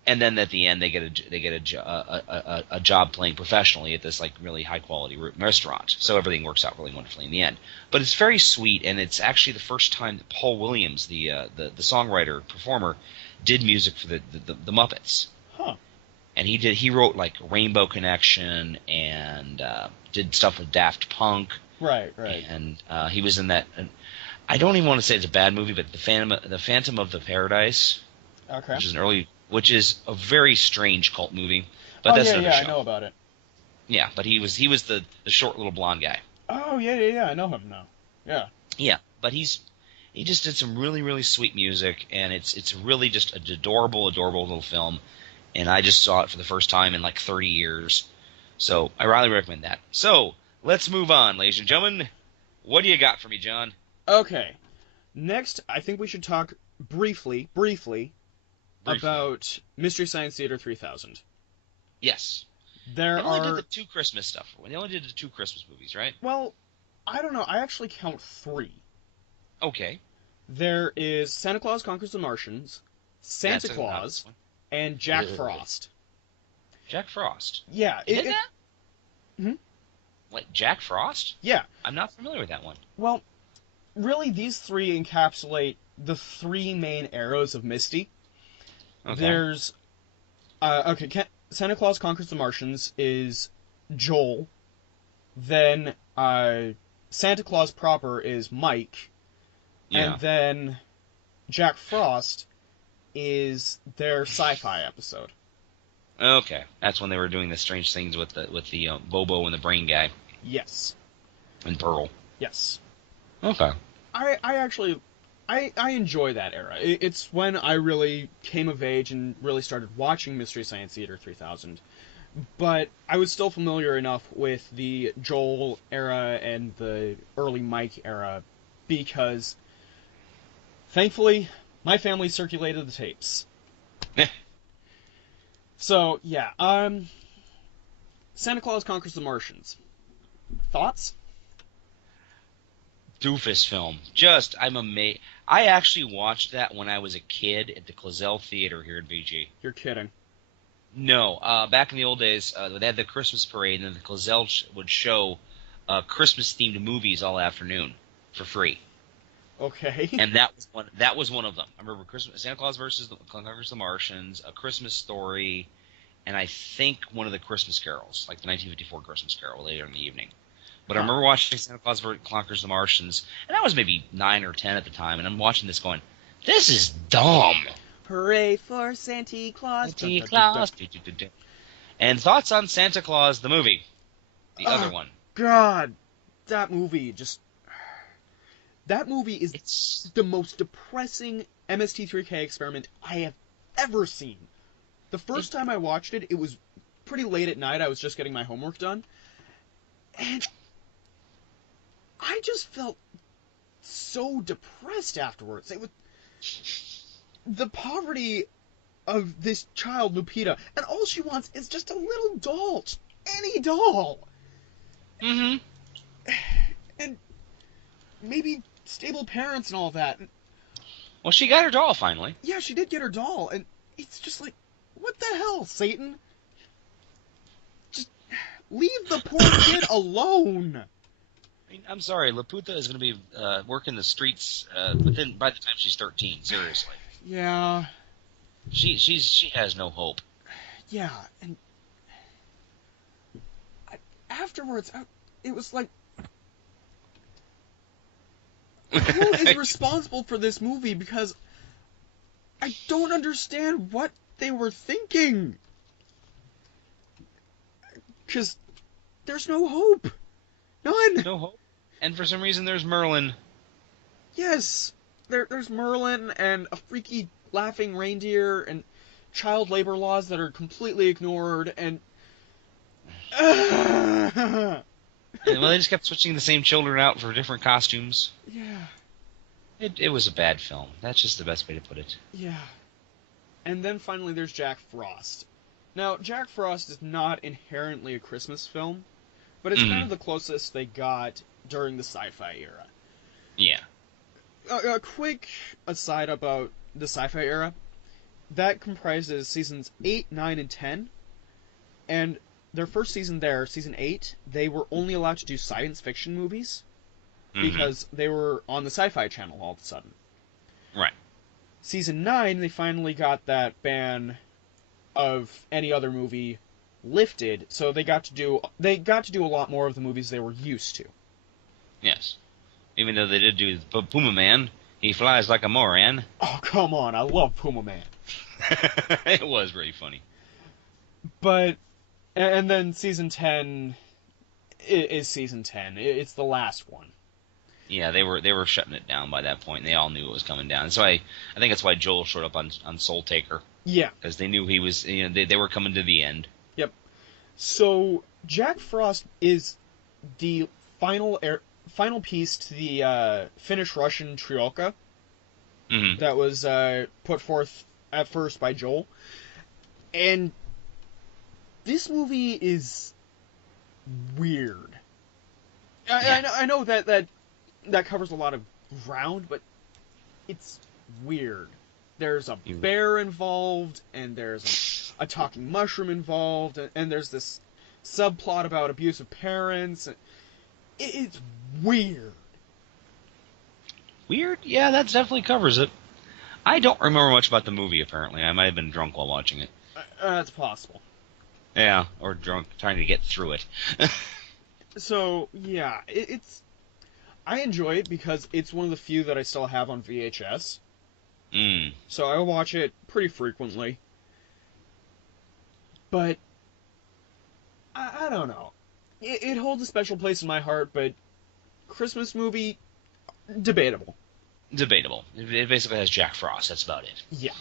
And then at the end, they get a job playing professionally at this like really high quality restaurant. So everything works out really wonderfully in the end. But it's very sweet, and it's actually the first time that Paul Williams, the songwriter performer, did music for the Muppets. Huh. And he wrote like Rainbow Connection and did stuff with Daft Punk. Right. And he was in that. I don't even want to say it's a bad movie, but the Phantom of the Paradise. Okay. Which is a very strange cult movie. But that's another show. I know about it. Yeah, but he was the short little blonde guy. Oh yeah, I know him now. Yeah. Yeah, but he just did some really, really sweet music, and it's really just an adorable little film. And I just saw it for the first time in like 30 years. So I highly recommend that. So let's move on, ladies and gentlemen. What do you got for me, John? Okay. Next, I think we should talk briefly about Mystery Science Theater 3000. Yes. They only did the two Christmas stuff. They only did the two Christmas movies, right? Well, I don't know. I actually count 3. Okay. There is Santa Claus Conquers the Martians, Santa Claus, and Jack Frost. Jack Frost? Yeah. Did that? Hmm? Like Jack Frost? Yeah. I'm not familiar with that one. Well, really, these 3 encapsulate the 3 main eras of Misty. Okay. There's Santa Claus Conquers the Martians is Joel. Then Santa Claus proper is Mike. Yeah. And then Jack Frost is their sci-fi episode. Okay, that's when they were doing the strange things with the Bobo and the Brain guy. Yes. And Pearl. Yes. Okay. I enjoy that era. It's when I really came of age and really started watching Mystery Science Theater 3000. But I was still familiar enough with the Joel era and the early Mike era because, thankfully, my family circulated the tapes. So, yeah. Santa Claus Conquers the Martians. Thoughts? Doofus film. I'm amazed. I actually watched that when I was a kid at the Clazel Theater here in VG. You're kidding. No. Back in the old days, they had the Christmas parade, and then the Clazel would show Christmas-themed movies all afternoon for free. Okay. And that was one of them. I remember Santa Claus Conquers the Martians, A Christmas Story, and I think one of the Christmas carols, like the 1954 Christmas Carol later in the evening. But I remember watching Santa Claus Conquers the Martians, and I was maybe 9 or 10 at the time, and I'm watching this going, this is dumb. Hooray for Santa Claus. Santa Claus. And thoughts on Santa Claus, the movie? The other one. God, that movie is It's... the most depressing MST3K experiment I have ever seen. The first time I watched it, it was pretty late at night. I was just getting my homework done. And I just felt so depressed afterwards. It was the poverty of this child, Lupita, and all she wants is just a little doll. Any doll. Mm-hmm. And maybe stable parents and all that. Well, she got her doll, finally. Yeah, she did get her doll, and it's just like, what the hell, Satan? Just leave the poor kid alone. I mean, I'm sorry, Laputa is going to be working the streets by the time she's 13. Seriously. Yeah. She has no hope. Yeah, and afterwards, it was like, who is responsible for this movie? Because I don't understand what they were thinking. Because there's no hope. None. No hope. And for some reason, there's Merlin. Yes, there's Merlin and a freaky laughing reindeer and child labor laws that are completely ignored and... Well, they just kept switching the same children out for different costumes. Yeah. It was a bad film. That's just the best way to put it. Yeah. And then finally there's Jack Frost. Now, Jack Frost is not inherently a Christmas film, but it's kind of the closest they got during the sci-fi era. Yeah. A quick aside about the sci-fi era. That comprises seasons 8, 9, and 10. And their first season there, season 8, they were only allowed to do science fiction movies because they were on the Sci-Fi Channel all of a sudden. Right. Season 9, they finally got that ban of any other movie lifted, so they got to do a lot more of the movies they were used to. Yes. Even though they did do Puma Man, he flies like a Moran. Oh, come on, I love Puma Man. It was really funny. But, and then season 10 is season 10. It's the last one. Yeah, they were shutting it down by that point. They all knew it was coming down. So I think that's why Joel showed up on Soul Taker. Yeah. Because they knew he was, they were coming to the end. Yep. So, Jack Frost is the final piece to the Finnish-Russian Triolka that was put forth at first by Joel. And this movie is weird. I know that covers a lot of ground, but it's weird. There's a bear involved, and there's a talking mushroom involved, and there's this subplot about abusive parents. It's weird. Weird? Yeah, that definitely covers it. I don't remember much about the movie, apparently. I might have been drunk while watching it. That's possible. Yeah, or drunk, trying to get through it. So, yeah, I enjoy it because it's one of the few that I still have on VHS. So I watch it pretty frequently. But, I don't know. It holds a special place in my heart, but Christmas movie, debatable. Debatable. It basically has Jack Frost, that's about it. Yeah.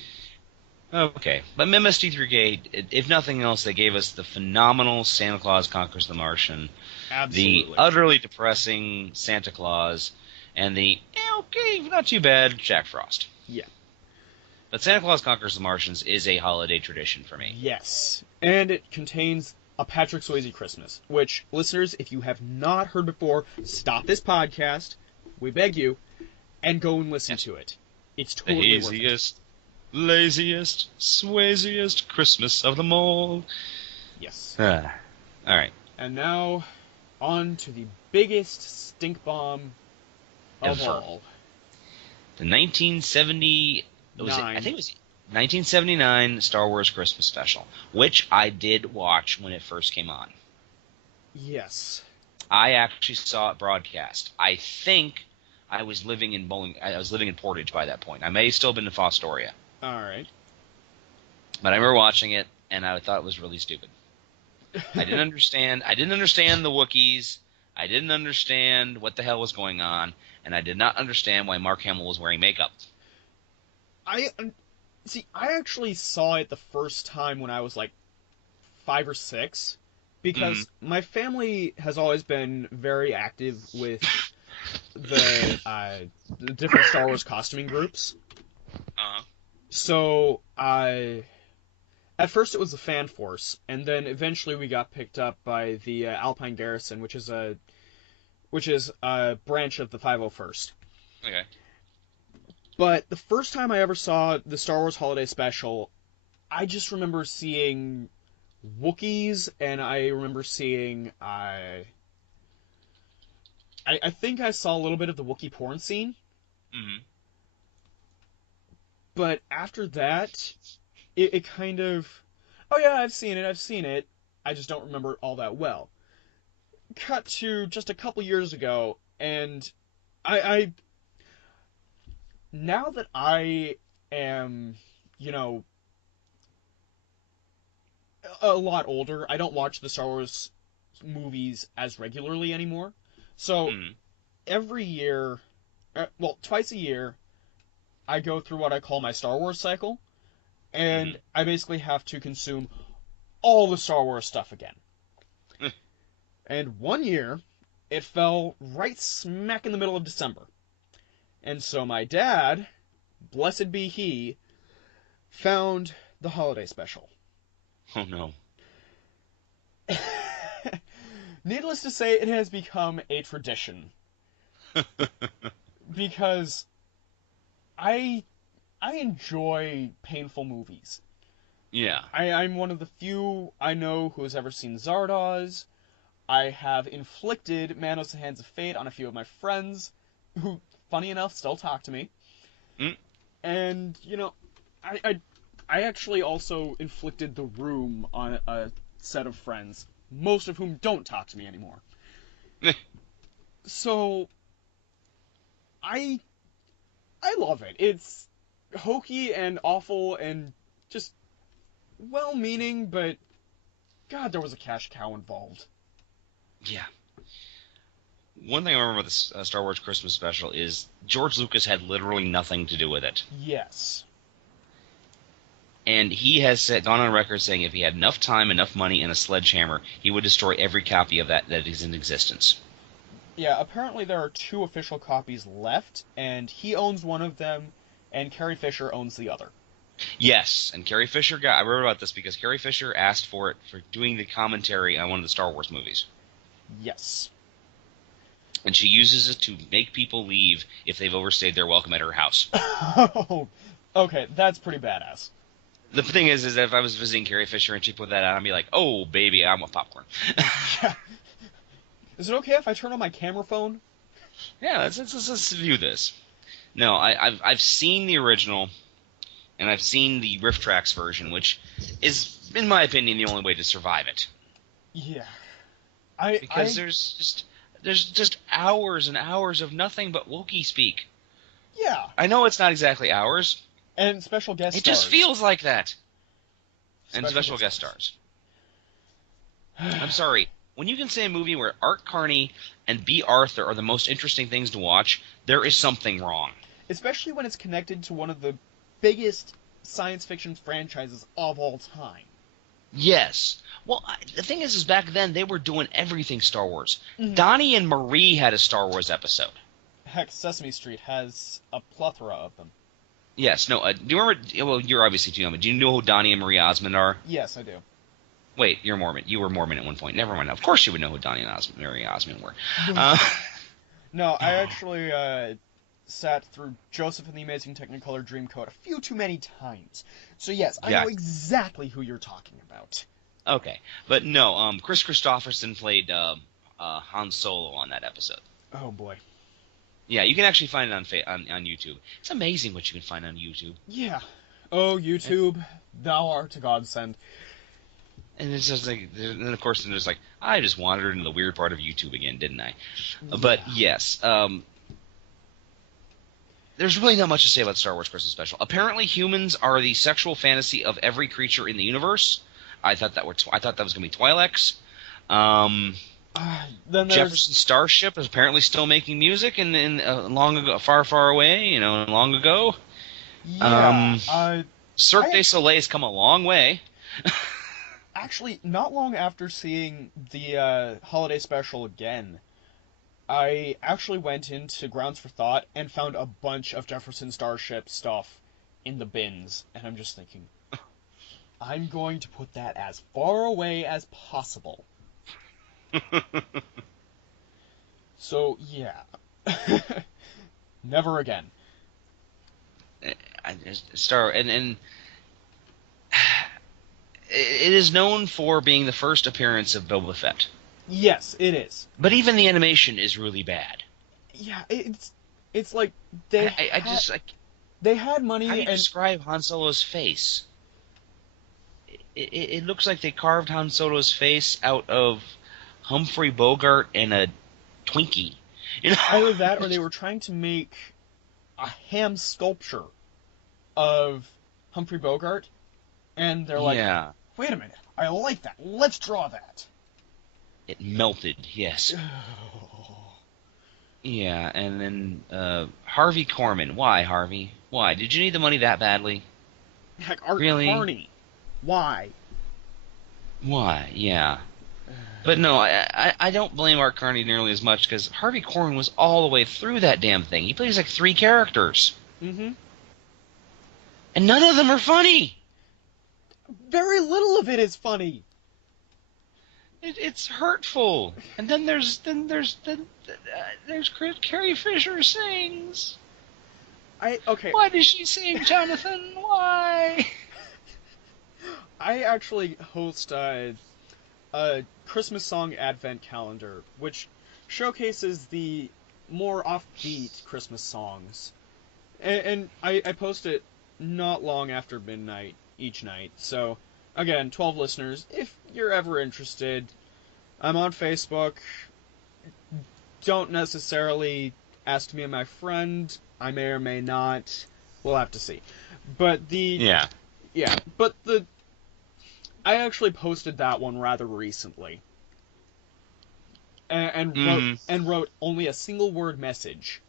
Okay, but MST3K, if nothing else, they gave us the phenomenal Santa Claus Conquers the Martian, Absolutely. the utterly depressing Santa Claus, and the, okay, not too bad, Jack Frost. Yeah. But Santa Claus Conquers the Martians is a holiday tradition for me. Yes. And it contains a Patrick Swayze Christmas, which, listeners, if you have not heard before, stop this podcast, we beg you, and go and listen to it. It's totally worth it. Easiest, laziest, Swayziest Christmas of them all. Yes. All right. And now, on to the biggest stink bomb of Ever. all. The 1970... I think it was 1979 Star Wars Christmas Special, which I did watch when it first came on. Yes. I actually saw it broadcast. I think I was living in Portage by that point. I may have still been in Fostoria. All right. But I remember watching it, and I thought it was really stupid. I didn't understand. I didn't understand the Wookiees. I didn't understand what the hell was going on, and I did not understand why Mark Hamill was wearing makeup. I actually saw it the first time when I was like 5 or 6, because my family has always been very active with the different Star Wars costuming groups. So at first it was the Fan Force, and then eventually we got picked up by the Alpine Garrison, which is a branch of the 501st. Okay. But the first time I ever saw the Star Wars Holiday Special, I just remember seeing Wookiees, and I remember seeing I think I saw a little bit of the Wookiee porn scene. Mm-hmm. But after that, it kind of, oh yeah, I've seen it, I just don't remember it all that well. Cut to just a couple years ago, and I now that I am, a lot older, I don't watch the Star Wars movies as regularly anymore. So every year, twice a year, I go through what I call my Star Wars cycle, and I basically have to consume all the Star Wars stuff again. And one year, it fell right smack in the middle of December. And so my dad, blessed be he, found the holiday special. Oh no. Needless to say, it has become a tradition. Because I enjoy painful movies. Yeah. I'm one of the few I know who has ever seen Zardoz. I have inflicted Manos and Hands of Fate on a few of my friends, who, funny enough, still talk to me. And, I actually also inflicted The Room on a set of friends, most of whom don't talk to me anymore. So, I love it. It's hokey and awful and just well-meaning, but God, there was a cash cow involved. Yeah. One thing I remember about the Star Wars Christmas special is George Lucas had literally nothing to do with it. Yes. And he has gone on record saying if he had enough time, enough money, and a sledgehammer, he would destroy every copy of that is in existence. Yeah, apparently there are 2 official copies left, and he owns one of them, and Carrie Fisher owns the other. Yes, and Carrie Fisher I wrote about this because Carrie Fisher asked for it for doing the commentary on one of the Star Wars movies. Yes. And she uses it to make people leave if they've overstayed their welcome at her house. Oh, okay, that's pretty badass. The thing is that if I was visiting Carrie Fisher and she put that out, I'd be like, oh, baby, I want popcorn. Yeah. Is it okay if I turn on my camera phone? Yeah, let's view this. No, I've seen the original, and I've seen the Riff Tracks version, which is, in my opinion, the only way to survive it. Yeah. Because there's just hours and hours of nothing but Wookiee speak. Yeah. I know it's not exactly hours. And special guest stars. It just feels like that. And Special special guest stars. I'm sorry. When you can say a movie where Art Carney and B. Arthur are the most interesting things to watch, there is something wrong. Especially when it's connected to one of the biggest science fiction franchises of all time. Yes. Well, the thing is back then they were doing everything Star Wars. Donnie and Marie had a Star Wars episode. Heck, Sesame Street has a plethora of them. Yes. No. Do you remember? Well, you're obviously too young, but do you know who Donnie and Marie Osmond are? Yes, I do. Wait, you're Mormon. You were Mormon at one point. Never mind. Of course you would know who Donnie and Marie Osmond were. No, I actually sat through Joseph and the Amazing Technicolor Dreamcoat a few too many times. So yes, I know exactly who you're talking about. Okay. But no, Chris Christopherson played Han Solo on that episode. Oh boy. Yeah, you can actually find it on YouTube. It's amazing what you can find on YouTube. Yeah. Oh, YouTube, thou art a godsend. And it's just like, and of course, there's like, I just wandered into the weird part of YouTube again, didn't I? Yeah. But yes, there's really not much to say about Star Wars Christmas Special. Apparently, humans are the sexual fantasy of every creature in the universe. I thought that was going to be Twi'leks. Then there's Jefferson Starship is apparently still making music in long ago, far away, long ago. Cirque du Soleil has come a long way. Actually, not long after seeing the holiday special again, I actually went into Grounds for Thought and found a bunch of Jefferson Starship stuff in the bins, and I'm just thinking, I'm going to put that as far away as possible. So, yeah. Never again. And it is known for being the first appearance of Boba Fett. Yes, it is. But even the animation is really bad. Yeah, it's like they had money. How do you describe Han Solo's face? It looks like they carved Han Solo's face out of Humphrey Bogart and a Twinkie. Either that, or they were trying to make a ham sculpture of Humphrey Bogart, and they're like, yeah. Wait a minute, I like that. Let's draw that. It melted, yes. Yeah, and then Harvey Korman. Why, Harvey? Why? Did you need the money that badly? Heck, Art Really? Carney. Why? Why, yeah. But no, I don't blame Art Carney nearly as much, because Harvey Korman was all the way through that damn thing. He plays like 3 characters. Mm-hmm. And none of them are funny! Very little of it is funny. It's hurtful. And then there's Carrie Fisher sings. Okay. Why does she sing, Jonathan? Why? I actually host a Christmas song advent calendar, which showcases the more offbeat Christmas songs. And I post it not long after midnight each night. So, again, 12 listeners, if you're ever interested, I'm on Facebook. Don't necessarily ask to be my friend. I may or may not. We'll have to see. But I actually posted that one rather recently. And wrote only a single word message.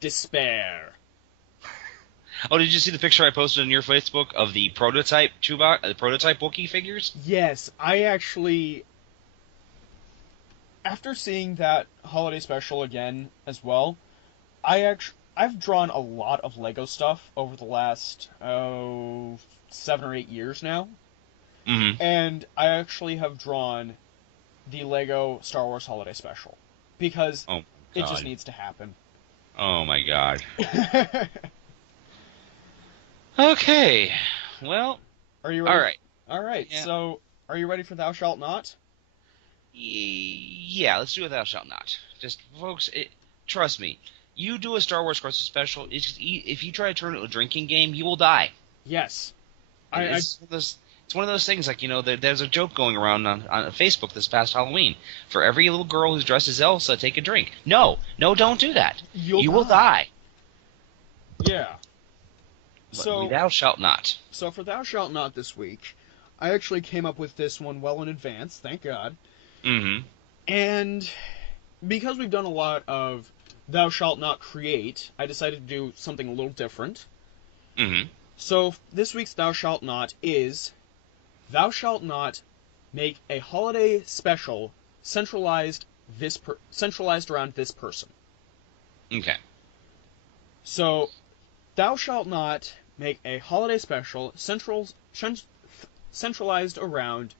Despair. Oh, did you see the picture I posted on your Facebook of the prototype Chewbacca, the prototype Wookiee figures? Yes, I actually, after seeing that holiday special again as well, I've drawn a lot of Lego stuff over the last 7 or 8 years now. Mm-hmm. And I actually have drawn the Lego Star Wars holiday special because it just needs to happen. Oh my god. Okay, well, are you ready? All right. All right. Yeah. So, are you ready for Thou Shalt Not? Yeah, let's do a Thou Shalt Not. Just, folks, trust me. You do a Star Wars Christmas special, if you try to turn it into a drinking game, you will die. Yes. It's one of those things, like, there's a joke going around on Facebook this past Halloween. For every little girl who's dressed as Elsa, take a drink. No, don't do that. You will die. Yeah. So, Thou Shalt Not. So for Thou Shalt Not this week, I actually came up with this one well in advance, thank God. Mm-hmm. And because we've done a lot of Thou Shalt Not Create, I decided to do something a little different. Mm-hmm. So this week's Thou Shalt Not is Thou Shalt Not make a holiday special centralized around this person. Okay. So, Thou Shalt Not make a holiday special centralized around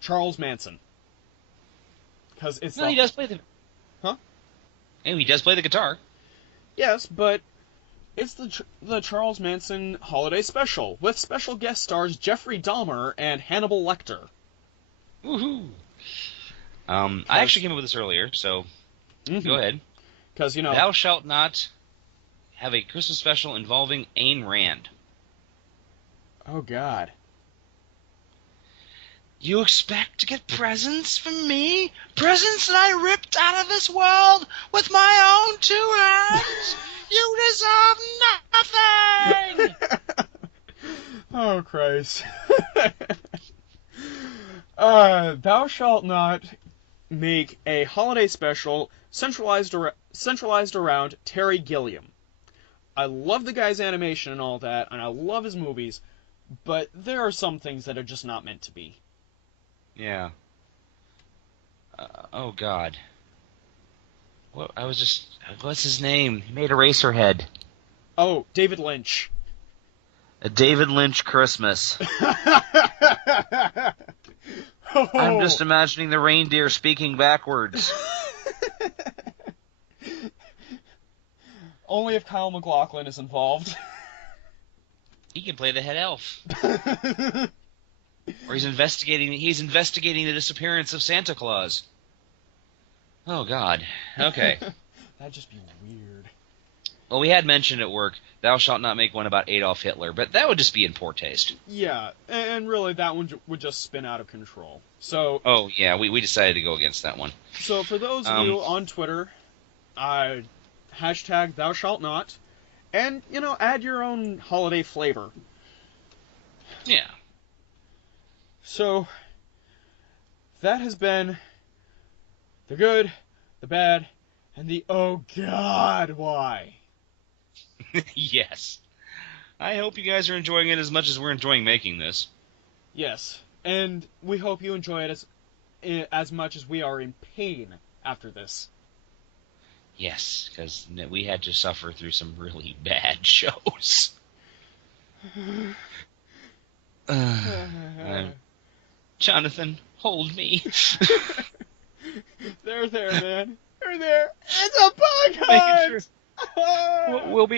Charles Manson. Because it's he does play the... Huh? And he does play the guitar. Yes, but it's the Charles Manson holiday special, with special guest stars Jeffrey Dahmer and Hannibal Lecter. Woohoo! I actually came up with this earlier, so go ahead. Because, Thou Shalt Not have a Christmas special involving Ayn Rand. Oh, God. You expect to get presents from me? Presents that I ripped out of this world with my own 2 hands? You deserve nothing! Oh, Christ. Thou shalt not make a holiday special centralized around Terry Gilliam. I love the guy's animation and all that, and I love his movies, but there are some things that are just not meant to be. Yeah. Oh God. What's his name? He made Eraserhead. Oh, David Lynch. A David Lynch Christmas. I'm just imagining the reindeer speaking backwards. Only if Kyle MacLachlan is involved. He can play the head elf. Or he's investigating the disappearance of Santa Claus. Oh God. Okay. That'd just be weird. Well, we had mentioned at work, thou shalt not make one about Adolf Hitler, but that would just be in poor taste. Yeah, and really that one would just spin out of control. So. Oh yeah, we decided to go against that one. So for those of you on Twitter, hashtag thou shalt not, and add your own holiday flavor. Yeah. So that has been the good, the bad, and the oh God, why? Yes. I hope you guys are enjoying it as much as we're enjoying making this. Yes, and we hope you enjoy it as much as we are in pain after this. Yes, because we had to suffer through some really bad shows. Jonathan, hold me. There, man. There. It's a bug hunt!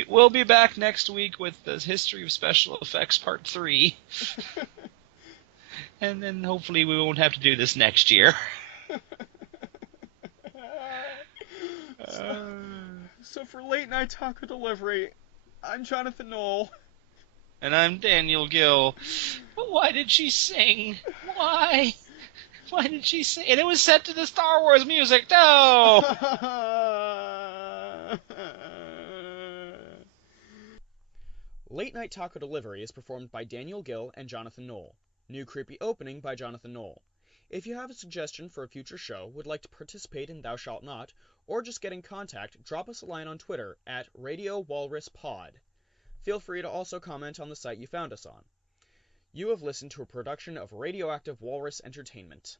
We'll be back next week with the History of Special Effects Part 3. And then hopefully we won't have to do this next year. So for Late Night Taco Delivery, I'm Jonathan Knoll. And I'm Daniel Gill. But why did she sing? Why? Why did she sing? And it was set to the Star Wars music, no! Late Night Taco Delivery is performed by Daniel Gill and Jonathan Knoll. New creepy opening by Jonathan Knoll. If you have a suggestion for a future show, would like to participate in Thou Shalt Not, or just get in contact, drop us a line on Twitter at Radio Walrus Pod. Feel free to also comment on the site you found us on. You have listened to a production of Radioactive Walrus Entertainment.